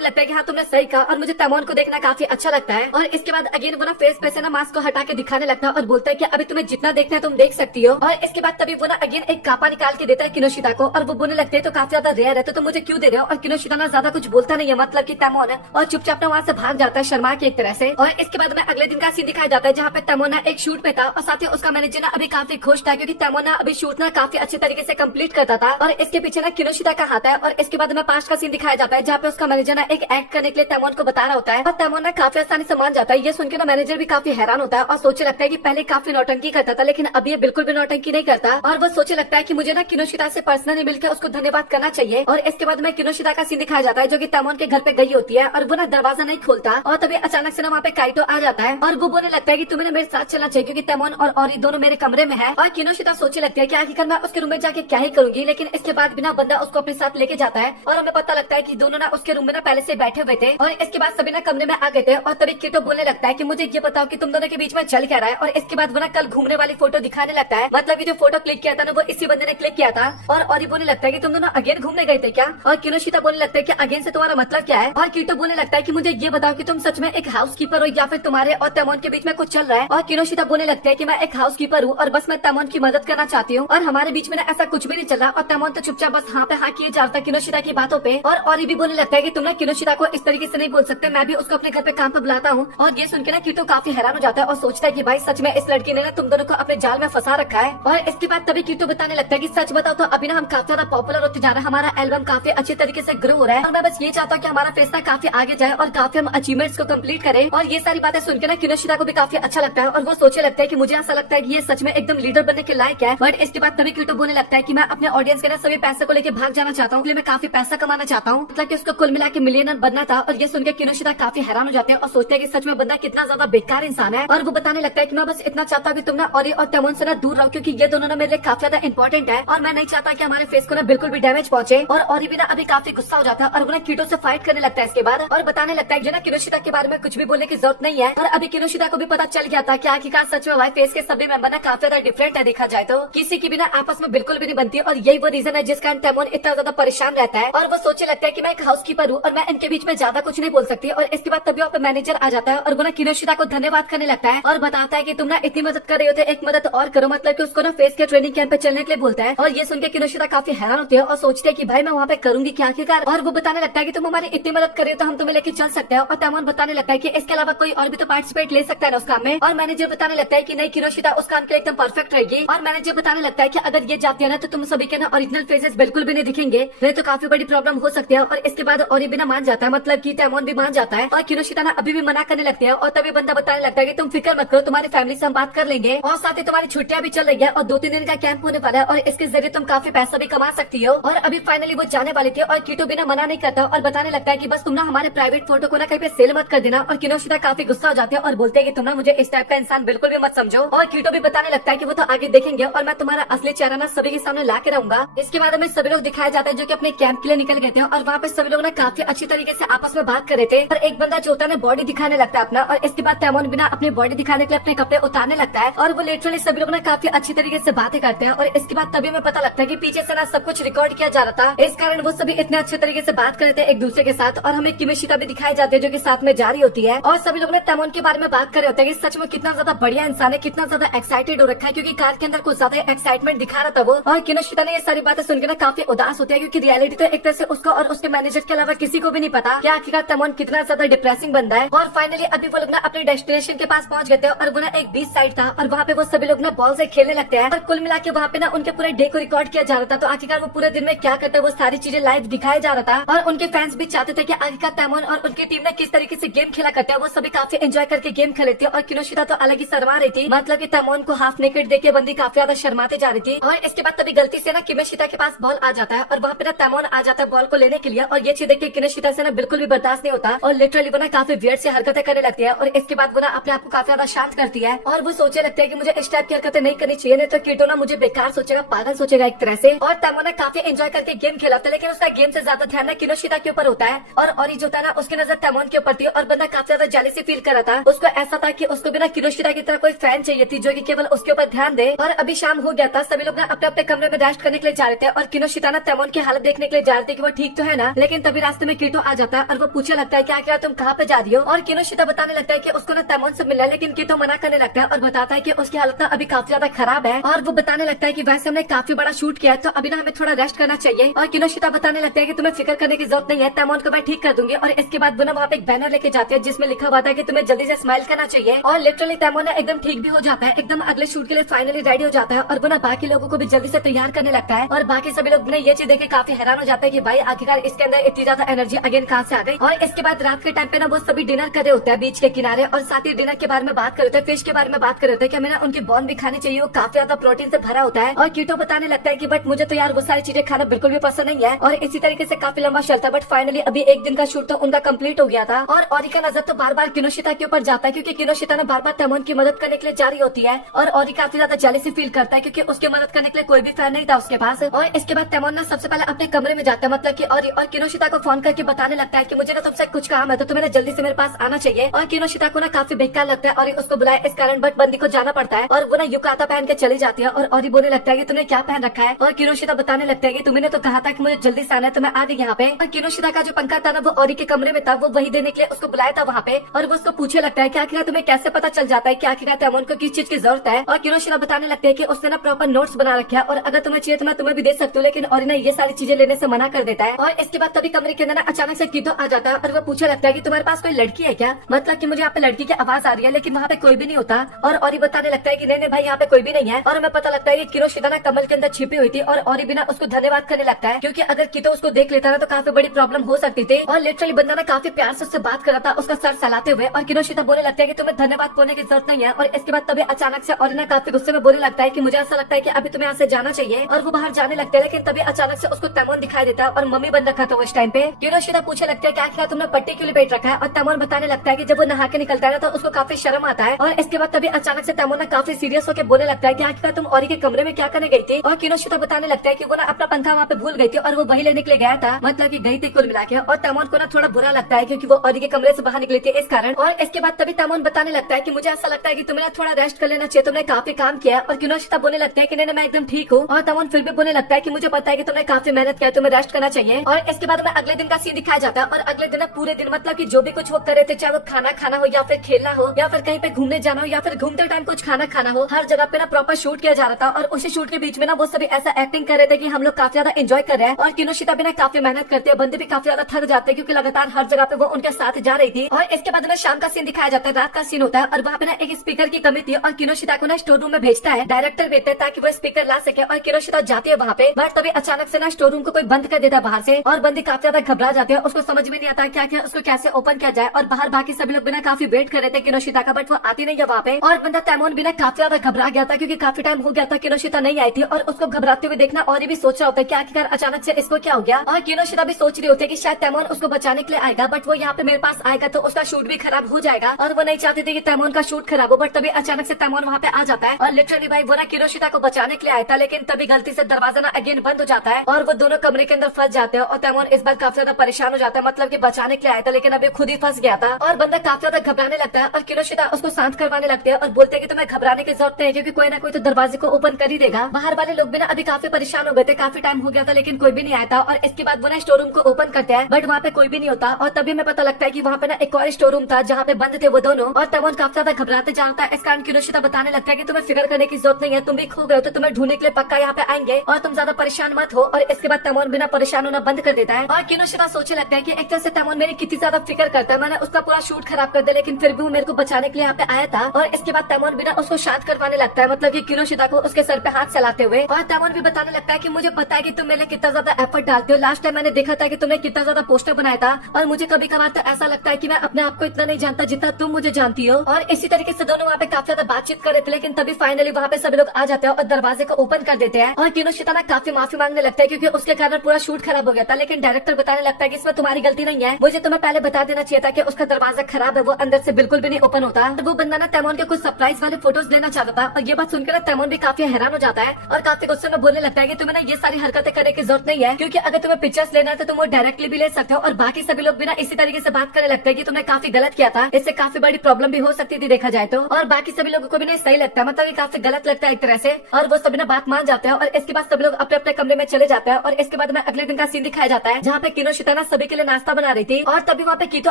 लगता है कि हाँ तुमने सही कहा और मुझे तैमून को देखना काफी अच्छा लगता है। और इसके बाद अगेन वो ना फेस पे से ना मास्क को हटा के दिखाने लगता है और बोलता है कि अभी तुम्हें जितना देखना है तुम देख सकती हो। और इसके बाद तभी वो ना अगेन एक कापा निकाल के देता है किनोशिता को और वो बोलने लगते हैं तो काफी ज्यादा रेयर है तो मुझे क्यों दे रहे हो। और किनोशिता ना ज्यादा कुछ बोलता नहीं है, मतलब कि तैमून है, और चुपचाप ना वहाँ से भाग जाता है शर्मा के एक तरह से। और इसके बाद में अगले दिन का सीन दिखाया जाता है जहाँ पे तैमून ना एक शूट पे था और साथ ही उसका मैनेजर ना अभी काफी खुश था क्योंकि तैमून ना अभी शूट ना काफी अच्छे तरीके से कंप्लीट करता था। और इसके पीछे ना किनोशिता का हाथ है। और इसके बाद में पास्ट का सीन दिखाया जाता है जहाँ पे उसका मैनेजर ना एक एक्ट करने के लिए तैमून को बता रहा होता है और तैमून ना काफी आसानी से मान जाता है। ये सुनकर ना मैनेजर भी काफी हैरान होता है और सोचे लगता है कि पहले काफी नौटंकी करता था लेकिन अभी ये बिल्कुल भी नौटंकी नहीं करता। और वो सोचे लगता है कि मुझे ना किनोशिता से पर्सनली मिलकर उसको धन्यवाद करना चाहिए। और इसके बाद में किनोशिता का सीन दिखाया जाता है जो कि तैमून के घर पे गई होती है और वो ना दरवाजा नहीं खोलता और तभी अचानक से ना वहाँ पे काइटो आ जाता है और वो बोलने लगता है कि तुम्हें मेरे साथ चलना चाहिए क्योंकि तैमून और ऑरी दोनों मेरे कमरे में है। और किनोशिता सोचे लगती है कि आखिरकार मैं उसके रूम में जाके क्या ही करूंगी, लेकिन इसके बाद बिना बंदा उसको अपने साथ लेके जाता है और हमें पता लगता है कि दोनों ना उसके रूम में ना पहले से बैठे हुए थे। और इसके बाद सभी ना कमरे में आ गए थे और तभी किटो बोलने लगता है कि मुझे ये बताओ कि तुम दोनों के बीच में चल क्या रहा है। और इसके बाद वो ना कल घूमने वाली फोटो दिखाने लगता है, मतलब कि जो फोटो क्लिक किया था ना वो इसी बंदे ने क्लिक किया था। और ऑरी बोलने लगता है कि तुम दोनों अगेन घूमने गए थे क्या। और किनोशिता बोलने लगता है कि अगेन से तुम्हारा मतलब क्या है। और किटो बोलने लगता है कि मुझे ये बताओ कि तुम सच में एक हाउसकीपर हो या फिर तुम्हारे और तैमून के बीच में कुछ चल रहा है। और किनोशिता बोलने लगता है कि मैं एक हाउसकीपर हूँ और बस मैं तैमून की मदद करना चाहती हूँ और हमारे बीच में ना ऐसा कुछ भी नहीं चल रहा। और तैमून तो चुपचाप बस हाँ पे हाँ किए जा रहा था किनोशिता की बातों पे। और ऑरी भी बोलने लगता है कि तुम ना किनोशिता को इस तरीके से नहीं बोल सकते, मैं भी उसको अपने घर पे काम पे बुलाता हूँ। और ये सुनकर ना किटो काफी हैरान हो जाता है और सोचता है कि भाई सच में इस लड़की ने ना तुम दोनों को अपने जाल में फंसा रखा है। और इसके बाद तभी किटो बताने लगता है कि सच बताओ तो अभी ना हम काफी ज्यादा पॉपुलर होते जा रहे हैं, हमारा एल्बम काफी अच्छे तरीके से ग्रो हो रहा है और मैं बस ये चाहता हूँ कि हमारा फेस ना काफी आगे जाए और काफी हम अचीवमेंट्स को कंप्लीट करें। और ये सारी बातें सुनकर ना किनोशिता को भी काफी अच्छा लगता है और वो सोचे लगता है कि मुझे ऐसा लगता है कि ये सच में एकदम लीडर बनने के लायक है। बट इसके बाद तभी किटो बोलने लगता है कि मैं अपने ऑडियंस के ना सभी पैसे को लेकर भाग जाना चाहता हूँ, इसलिए मैं काफी पैसा कमाना चाहता हूँ, मतलब कि उसको कुल मिला के मिलियनर बनना था। और ये सुनकर किनोशिता काफी हैरान हो जाते हैं और सोचते हैं कि सच में बंदा कितना ज्यादा बेकार इंसान है। और वो बताने लगता है कि मैं बस इतना चाहता हूँ कि तुम ना ऑरी और तैमून से ना दूर रहो क्योंकि ये दोनों ना मेरे लिए काफी ज्यादा इंपॉर्टेंट है और मैं नहीं चाहता कि हमारे फेस को ना बिल्कुल भी डैमेज पहुंचे। और ऑरी भी ना अभी काफी गुस्सा हो जाता है और वो ना किटो से फाइट करने लगता है इसके बाद और बताने लगता है कि ना किनोशिता के बारे में कुछ भी बोलने की जरूरत नहीं है। और अभी किनोशिता को भी पता चल गया था कि आखिरकार सच में हमारे फेस के सभी मेंबर ना काफी ज्यादा डिफरेंट है, देखा जाए तो किसी की भी ना आपस में बिल्कुल भी नहीं बनती और यही वो रीजन है जिस कारण तैमून इतना ज्यादा परेशान रहता है। और वो सोचे लगता है कि मैं एक हाउसकीपर हूँ और मैं इनके बीच में ज्यादा कुछ नहीं बोल सकती। और इसके बाद तभी वहाँ पे मैनेजर आ जाता है और वो ना किनोशिता को धन्यवाद करने लगता है और बताता है कि तुम ना इतनी मदद कर रहे हो तो एक मदद और करो, मतलब कि उसको ना फेस के ट्रेनिंग कैंप पे चलने के लिए बोलता है। और ये सुनकर किनोशिता काफी हैरान होती है और सोचते है कि भाई मैं वहाँ पे करूंगी क्या आखिरकार। और वो बताने लगता है कि तुम हमारी इतनी मदद कर रहे हो तो हम तुम्हें लेके चल सकते हैं। और तैमून बताने लगता है कि इसके अलावा कोई और भी तो पार्टिसिपेट ले सकता है ना उस काम में। और मैनेजर बताने लगता है कि नहीं किनोशिता उस काम के लिए एकदम परफेक्ट रहेगी। और मैनेजर बताने लगता है कि अगर ये जाती है ना तो तुम सभी के ना ओरिजिनल फेसेस बिल्कुल भी नहीं दिखेंगे, नहीं तो काफी बड़ी प्रॉब्लम हो सकती है। और इसके बाद ऑरी भी ना मान जाता है, मतलब कि तैमून भी मान जाता है और किनोशिता ना अभी भी मना करने लगती है। और तभी बंदा बताने लगता है कि तुम फिक्र मत करो, तुम्हारी फैमिली से हम बात कर लेंगे और साथ ही तुम्हारी छुट्टियां भी चल रही है और 2-3 दिन का कैंप होने वाला है और इसके जरिए तुम काफी पैसा भी कमा सकती हो। और अभी फाइनली वो जाने वाली थी और किटो भी ना मना नहीं करता और बताने लगता है कि बस तुम ना हमारे प्राइवेट फोटो को ना कहीं पे सेल मत कर देना। और किनोशिता काफी गुस्सा हो जाते हैं और बोलते हैं कि तुम ना मुझे इस टाइप का इंसान बिल्कुल भी मत समझो। और किटो भी बताने लगता है कि वो तो आगे देखेंगे और मैं तुम्हारा असली चेहरा ना सभी के सामने ला के रहूंगा। इसके बाद हमें सभी लोग दिखाया जाता है जो कि अपने कैंप के लिए निकल गए थे और वहाँ पे सभी लोग ना काफी अच्छी तरीके से आपस में बात कर रहे थे। और एक बंदा जो होता है बॉडी दिखाने लगता है अपना और इसके बाद तैमून बिना अपनी बॉडी दिखाने के लिए अपने कपड़े उतारने लगता है और वो लिटरली सभी लोग ना काफी अच्छी तरीके से बातें करते हैं। और इसके बाद तभी हमें पता लगता है कि पीछे से ना सब कुछ रिकॉर्ड किया जा रहा था, इस कारण वो सभी इतने अच्छे तरीके से बात कर रहे थे एक दूसरे के साथ। और हमें किनोशिता भी दिखाई जाती है जो कि साथ में जा रही होती है और सभी लोग ने तैमून के बारे में बात कर रहे होते हैं कि सच में कितना ज्यादा बढ़िया इंसान है, कितना ज्यादा एक्साइटेड हो रखा है क्योंकि कार के अंदर कुछ ज्यादा एक्साइटमेंट दिखा रहा था वो। और किनोशिता ने ये सारी बातें सुनकर ना काफी उदास होती है क्योंकि रियलिटी तो एक तरह से उसको और उसके मैनेजर के अलावा किसी को भी नहीं पता कि आखिरकार तैमून कितना ज्यादा डिप्रेसिंग बंदा है। और फाइनली अभी वो लोग ना अपने डेस्टिनेशन के पास पहुंच गए थे और वो ना एक बीच साइड था और वहाँ पे वो सभी लोग ना बॉल से खेलने लगते हैं और कुल मिला के वहाँ पे ना उनके पूरे डे को रिकॉर्ड किया जा रहा था। तो आखिरकार वो पूरे दिन में क्या करता है वो सारी चीजें लाइव दिखाया जा रहा था और उनके फैंस भी चाहते थे कि आखिरकार तैमून और उनकी टीम ने किस तरीके से गेम खेला करते हैं, वो सभी काफी एंजॉय करके गेम खेले थे। और किनोशिता तो अलग ही शर्मा रही थी, मतलब कि तैमून को हाफ नेकेड देके बंदी काफी ज्यादा शर्माते जा रही थी। और इसके बाद तभी गलती से ना किनोशिता के पास बॉल आ जाता है और वहाँ पे ना तैमून आ जाता है बॉल को लेने के लिए और ये चीज देख के किनोशिता से ना बिल्कुल भी बर्दाश्त नहीं होता और लिटरली वो ना काफी वियर्ड से हरकतें करने लगती है। और इसके बाद वो ना अपने आप को काफी ज्यादा शांत करती है और वो सोचे लगती है कि मुझे इस इस टाइप की हरकतें नहीं करनी चाहिए, नहीं तो कीटो ना मुझे बेकार सोचेगा, पागल सोचेगा एक तरह से। और तैमूर ने काफी एंजॉय करके गेम खेला था, लेकिन उसका गेम से ज्यादा ध्यान ना किनोशिता के ऊपर होता है। और ओरी जो था ना उसकी नजर तैमूर के ऊपर थी और बंदा काफी ज्यादा जेलसी फील कर रहा था। उसको ऐसा था कि उसको बिना किनोशिता की तरह कोई फैन चाहिए थी जो कि केवल उसके ऊपर ध्यान दे। और अभी शाम हो गया था, सभी लोग ना अपने अपने कमरे में रेस्ट करने के लिए जा रहे थे और किनोशिता ना तैमूर की हालत देखने के लिए जा रहे थे कि वो ठीक तो है ना। लेकिन तभी रास्ते में कीटो आ जाता है और वो पूछने लगता है क्या तुम कहाँ पे जा रही हो। और किनोशिता बताने लगता है कि उसको ना तैमूर से मिलना है, लेकिन कीटो मना करने लगता है और बताता है कि उसकी हालत ना अभी काफी ज्यादा खराब है। और वो बताने लगता है कि वैसे हमने काफी बड़ा शूट किया है तो अभी ना हमें थोड़ा रेस्ट करना चाहिए। और किनोशिता बताने लगता है कि तुम्हें फिक्र करने की जरूरत नहीं है, तैमूर को मैं ठीक कर दूंगी। और इसके बाद वो ना वहाँ पे एक बैनर लेके जाती है जिसमें लिखा हुआ था कि तुम्हें जल्दी से स्माइल करना चाहिए। और लिटरली तैमूर ना एकदम ठीक भी हो जाता है, एकदम अगले शूट के लिए फाइनली रेडी हो जाता है। और वो ना बाकी लोगों को भी जल्दी से तैयार करने लगता है। और बाकी सभी लोग ने ये चीज देख के काफी हैरान हो जाता है कि भाई आखिरकार इसके अंदर इतनी ज्यादा एनर्जी अगेन कहाँ से आ गई। और इसके बाद रात के टाइम पे ना वो सभी डिनर कर रहे होते हैं बीच के किनारे, और साथ ही डिनर के बारे में बात कर रहे थे, फिश के बारे में बात कर रहे थे कि हमें ना उनकी बॉन भी खानी चाहिए, वो काफी ज्यादा प्रोटीन से भरा होता है। और कीटो बताने लगता है कि बट मुझे तो यार वो सारी चीजें खाना बिल्कुल भी पसंद नहीं है। और इसी तरीके से काफी लंबा चलता है, बट फाइनली अभी एक दिन का शूट तो उनका कंप्लीट हो गया था। और ओरी का नजर तो बार बार किनोशिता के ऊपर जाता है क्योंकि किनोशिता ने बार बार तैमूर की मदद करने के लिए जा रही होती है। और ओरी काफी ज्यादा जेलसी फील करता है क्योंकि उसकी मदद करने के लिए कोई भी फैन नहीं था उसके पास। और इसके बाद तैमूर ना सबसे पहले अपने कमरे में जाता है, मतलब कि ओरी और किनोशिता को फोन करके बताने लगता है कि मुझे ना तुमसे कुछ काम है तो तुम्हें जल्दी से मेरे पास आना चाहिए। और किनोशिता को ना काफी बेकार लगता है और उसको बुलाए इस कारण, बट बंदी को जाना पड़ता है। और वो ना युकाता पहन के चली जाती है और ओरी बोलने लगता है कि तुमने क्या पहन रखा है। और किनोशिता बताने लगता है कि तुमने तो कहा था कि मुझे जल्दी से आना है तो मैं आ गई यहाँ पे। और किनोशिता का जो पंखा था ना वो ओरी के कमरे में था, वो वही देने के लिए उसको बुलाया था वहाँ पे। और वो उसको पूछने लगता है कि आखिर तुम्हें कैसे पता चल जाता है कि आखिर तैमूर को किस चीज की जरूरत है। और किनोशिता बताने लगते है कि उसने ना प्रॉपर नोट्स बना रखे है और अगर तुम्हें चाहिए तो मैं तुम्हें भी दे सकती हूँ, लेकिन ओरी ना ये सारी चीजें लेने से मना कर देता है। और इसके बाद तभी कमरे के अंदर ना अचानक से कीटो आ जाता है और वो पूछने लगता है कि तुम्हारे पास कोई लड़की है क्या, मतलब कि मुझे यहाँ पे लड़की की आवाज आ रही है लेकिन वहाँ पे कोई भी नहीं होता। और ओरी बताने लगता है कि नहीं भाई यहाँ पे कोई भी नहीं है। और हमें पता लगता है कि किनोशिता ना कमल के अंदर छिपी हुई थी और ओरी भी ना उसको धन्यवाद करने लगता है क्योंकि अगर कीटो उसको देख लेता ना तो काफी बड़ी प्रॉब्लम हो सकती थी। और लिटरली बंदा ना काफी प्यार से उससे बात कर रहा था उसका सर सहलाते हुए। और किनोशिता बोलने लगता है कि तुम्हें धन्यवाद बोलने की जरूरत नहीं है। और इसके बाद तभी अचानक से ओरी ना काफी गुस्से में बोलने लगता है कि मुझे ऐसा लगता है कि अभी तुम्हें यहाँ से जाना चाहिए। और वो बाहर जाने लगता है, लेकिन तभी अचानक से उसको तैमूर दिखाई देता है और मम्मी बन रखा था उस टाइम पे। किनोशिता पूछने लगता है क्या तुमने पट्टी क्यों लपेट रखा है। और तैमूर बताने लगता है कि जब वो नहा के निकलता है तो उसको काफी शर्म आता है। और इसके बाद तभी अचानक से तैमूर ना काफी सीरियस होकर बोलने लगता है कि आखिर तुम ओरी के कमरे में क्या करने गई थी। और किनोशिता बताने लगता है कि वो ना अपना पंखा वहाँ पे भूल गई थी और वो वही लेने के लिए गया था, मतलब कि गई थी कुल मिला के। और तैमूर को ना थोड़ा बुरा लगता है क्योंकि वो ओरी के कमरे से बाहर निकली थी इस कारण। और इसके बाद तभी तैमूर बताने लगता है कि मुझे ऐसा लगता है कि तुम्हें थोड़ा रेस्ट कर लेना चाहिए, तुमने काफी काम किया। और किनोशिता बोलने लगता है कि नहीं मैं एकदम ठीक हूँ। और तैमूर फिर भी बोलने लगता है कि मुझे पता है कि तुमने काफी मेहनत किया, तुम्हें रेस्ट करना चाहिए। और इसके बाद में अगले दिन का सीन दिखाया जाता है और अगले दिन पूरे दिन मतलब कि जो भी कुछ वो कर रहे थे, चाहे वो खाना खाना हो या फिर खेलना हो या फिर कहीं पे घूमने जाना हो या फिर घूमते टाइम कुछ खाना खाना हो, हर जगह पे ना प्रॉपर शूट किया जा रहा था। और उसी शूट के बीच में ना वो सभी ऐसा एक्टिंग कर रहे थे कि हम लोग काफी ज्यादा एंजॉय कर रहे हैं। और किनोशिता भी ना काफी मेहनत करते हैं, बंदे भी काफी ज्यादा थक जाते हैं क्योंकि लगातार हर जगह पे वो उनके साथ जा रही थी। और इसके बाद में शाम का सीन दिखाया जाता है, रात का सीन होता है और वहाँ पे ना एक स्पीकर की कमी थी और किनोशिता को ना स्टोर रूम में भेजता है, डायरेक्टर भेजता है ताकि वो स्पीकर ला सके। और किनोशिता जाती है वहाँ पे, बट तभी अचानक से ना स्टोर रूम को कोई बंद कर देता है बाहर से और बंदी काफी ज्यादा घबरा जाती है, उसको समझ में नहीं आता क्या उसको कैसे ओपन किया जाए। और बाहर बाकी सभी लोग बिना काफी वेट कर रहे थे किनोशिता का, बट वो आती नहीं है वहाँ पे। और बंदा तैमूर भी ना काफी ज्यादा घबरा गया था क्योंकि काफी टाइम हो गया था किनोशिता नहीं आई थी और उसको घबराते हुए देखना और भी सोच रहा होता है कि आखिरकार अचानक से इसको क्या हो गया। और किनोशिता भी सोच रही होती है कि शायद तैमूर उसको बचाने के लिए आएगा, बट वो यहाँ पे मेरे पास आएगा तो उसका शूट भी खराब हो जाएगा। और वो नहीं चाहती थी कि तैमूर का शूट खराब हो, बट तभी अचानक से तैमूर वहाँ पे आ जाता है और लिटरली भाई वो ना किनोशिता को बचाने के लिए आया था, लेकिन तभी गलती से दरवाजा ना अगेन बंद हो जाता है और वो दोनों कमरे के अंदर फंस जाते हैं। और तैमूर इस बार काफी ज्यादा परेशान हो जाता है, मतलब कि बचाने के लिए आया था लेकिन अभी खुद ही फंस गया था। और बंदा काफी ज्यादा घबराने लगता है और किनोशिता उसको शांत करवाने लगते हैं और बोलते हैं कि तुम्हें घबराने की जरूरत है क्योंकि कोई ना कोई तो दरवाजे को ओपन कर ही देगा। बाहर वाले लोग भी ना अभी काफी परेशान हो गए थे, काफी टाइम हो गया था लेकिन कोई भी नहीं आया था। और इसके बाद वो ना स्टोर रूम को ओपन करते हैं बट वहाँ पे कोई भी नहीं होता। और तभी हमें पता लगता है कि वहाँ पे ना एक और स्टोर रूम था जहाँ पे बंद थे वो दोनों। और तैमूर काफी ज्यादा घबराते जाता है, इस कारण किनोशिता बताने लगता है कि तुम्हें फिक्र करने की जरूरत नहीं है, तुम भी खो गए हो तो तुम्हें ढूंढने के लिए पक्का यहाँ पे आएंगे और तुम ज्यादा परेशान मत हो। और इसके बाद तैमूर बिना परेशान होना बंद कर देता है और किनोशिता सोचने लगता है कि एक तरह से तैमूर मेरी कितनी ज्यादा फिक्र करता है, मैंने उसका पूरा शूट खराब कर दिया लेकिन फिर भी वो मेरे को बचाने के लिए यहाँ पे आया था। और इसके बाद तैमूर बिना उसको शांत करवाने लगता है, मतलब कि किनोशिता को उसके सर पे हाथ चलाते हुए। और तैमूर भी बताने लगता है कि मुझे पता है कि तुम मेरे लिए कितना ज्यादा एफर्ट डालते हो, लास्ट टाइम मैंने देखा था कि तुमने कितना ज्यादा पोस्टर बनाया था और मुझे कभी कभार तो ऐसा लगता है कि मैं अपने आप को इतना नहीं जानता जितना तुम मुझे जानती हो। और इसी तरीके से दोनों वहाँ पे काफी ज्यादा बातचीत कर रहे थे, लेकिन तभी फाइनली वहाँ पे सभी लोग आ जाते हैं और दरवाजे को ओपन कर देते हैं। और किनोशिता ना काफी माफी मांगने लगता है क्योंकि उसके कारण पूरा शूट खराब हो गया था, लेकिन डायरेक्टर बताने लगता है कि इसमें तुम्हारी गलती नहीं है, मुझे तुम्हें पहले बता देना चाहिए था कि उसका दरवाजा खराब है, वो अंदर से बिल्कुल भी नहीं ओपन होता। वो बंदा ना तैमूर के कुछ सरप्राइज वाले फोटोज लेना चाहता था। और ये बात सुनकर तैमूर भी काफी हैरान हो जाता है और काफी गुस्से में बोलने लगता है कि तुम्हें ना ये सारी हरकतें करने की जरूरत नहीं है, क्योंकि अगर तुम्हें पिक्चर्स लेना है तो तुम वो डायरेक्टली भी ले सकते हो। और बाकी सभी लोग भी ना इसी तरीके से बात करने लगते हैं कि तुमने काफी गलत किया था, इससे काफी बड़ी प्रॉब्लम भी हो सकती थी देखा जाए तो। और बाकी सभी लोगों को भी नहीं सही लगता है, मतलब ये काफी गलत लगता है एक तरह से। और वो सभी ना बात मान जाते हैं और इसके बाद सभी लोग अपने अपने कमरे में चले जाते हैं। और इसके बाद में अगले दिन का सीन दिखाया जाता है जहाँ पे किनोशिता ना सभी के लिए नाश्ता बना रही थी। और तभी वहाँ पे कीतो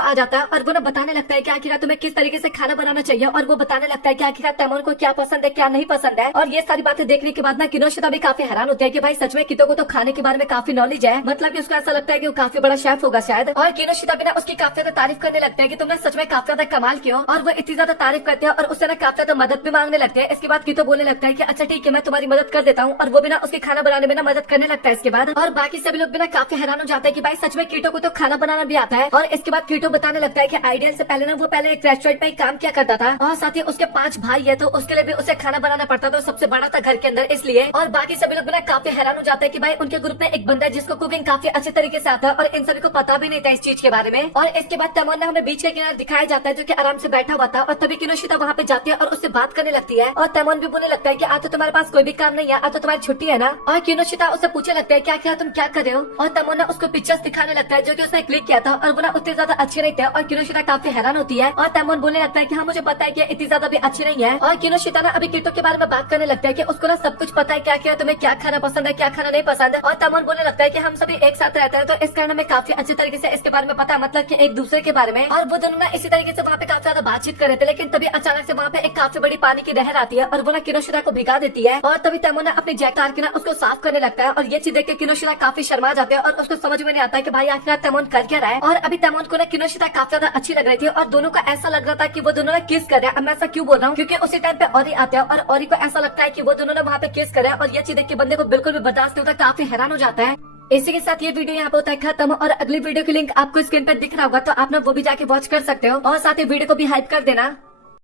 आ जाता है और वो ना बताने लगता है कि आखिर तुम्हें किस तरीके से खाना बनाना चाहिए। और वो बताने लगता है कि आखिर तैमूर को क्या पसंद है क्या नहीं पसंद है। और ये सारी बातें देखने के बाद ना किनोशिता भी काफी हैरान होती है कि भाई सच में कीतो को तो खाने के बारे में काफी नॉलेज है, मतलब कि उसको ऐसा लगता है कि वो काफी बड़ा शेफ होगा शायद। और किनोशिता भी ना उसकी काफी ज्यादा तारीफ करने लगते हैं कि तुमने सच में काफी ज्यादा कमाल किया। और वो इतनी ज्यादा तारीफ करते हैं और उससे ना काफी ज्यादा मदद भी मांगने लगते हैं। इसके बाद कीतो बोलने लगता है कि अच्छा ठीक है मैं तुम्हारी मदद कर देता हूँ। और वो भी ना उसके खाना बनाने में ना मदद करने लगता है इसके बाद। और बाकी सभी लोग भी ना काफी हैरान हो जाते हैं कि भाई सच में कीटो को तो खाना बनाना भी आता है। और इसके बाद कीटो बताने लगता है कि आइडियल से पहले ना वो पहले एक रेस्टोरेंट में काम किया करता था और साथ ही उसके 5 भाई है तो उसके लिए भी उसे खाना बनाना पड़ता था, सबसे बड़ा था घर के अंदर इसलिए। और बाकी सभी लोग भी ना काफी हैरान हो जाते हैं कि भाई उनके ग्रुप में एक बंदा है जिसको कुकिंग काफी अच्छे तरीके से आता है और इन सभी को पता भी नहीं था इस चीज के बारे में। और इसके बाद तैमूर ना हमें बीच के किनारे दिखाया जाता है जो कि आराम से बैठा हुआ था। और तभी किनोशिता वहाँ पे जाती है और उससे बात करने लगती है। और तैमूर भी बोलने लगता है कि आज तो तुम्हारे पास कोई भी काम नहीं है, आज तो तुम्हारी छुट्टी है ना। और किनोशिता उससे पूछने लगता है क्या तुम क्या कर रहे हो। और तैमूर ना उसको पिक्चर्स दिखाने लगता है जो कि उसने क्लिक किया था और वो ना उतने ज्यादा अच्छे नहीं थे। और किनोशिता काफी हैरान होती है और तैमूर बोलने लगता है कि हाँ मुझे पता है कि इतनी ज्यादा भी अच्छी नहीं है। और किनोशिता ना अभी कीटो के बारे में बात करने लगता है कि उसको ना सब कुछ पता है क्या तुम्हें क्या खाना पसंद है क्या खाना नहीं पसंद। और तैमूर बोलने लगता है कि हम सभी एक साथ रहते हैं तो इस कारण हमें काफी अच्छे तरीके से इसके बारे में पता है, मतलब कि एक दूसरे के बारे में। और वो दोनों ना इसी तरीके से वहाँ पे काफी ज्यादा बातचीत कर रहे थे, लेकिन तभी अचानक से वहाँ पे एक काफी बड़ी पानी की लहर आती है और वो ना किनोशिता को भिगा देती है। और तभी तैमूर ना अपनी जैकेट की ना उसको साफ करने लगता है। और ये चीज देख के किनोशिता काफी शर्मा जाते हैं और उसको समझ में नहीं आता है कि भाई आखिर तैमूर कर क्या रहा है। और अभी तैमूर को ना किनोशिता काफी ज्यादा अच्छी लग रही थी और दोनों को ऐसा लग रहा था कि वो दोनों ना किस कर रहे हैं। अब मैं ऐसा क्यों बोल रहा हूँ क्योंकि उसी टाइम पे औरी आते हैं और औरी को ऐसा लगता है कि वो दोनों ना वहाँ पे किस कर रहे हैं। और ये चीज देख के बंदे को बिल्कुल भी बर्दाश्त नहीं होता, काफी हैरान हो जाता है। इसी के साथ ये वीडियो यहाँ पे होता है खत्म और अगली वीडियो की लिंक आपको स्क्रीन पर दिख रहा होगा तो आप ना वो भी जाके वॉच कर सकते हो और साथ ही वीडियो को भी हाइप कर देना।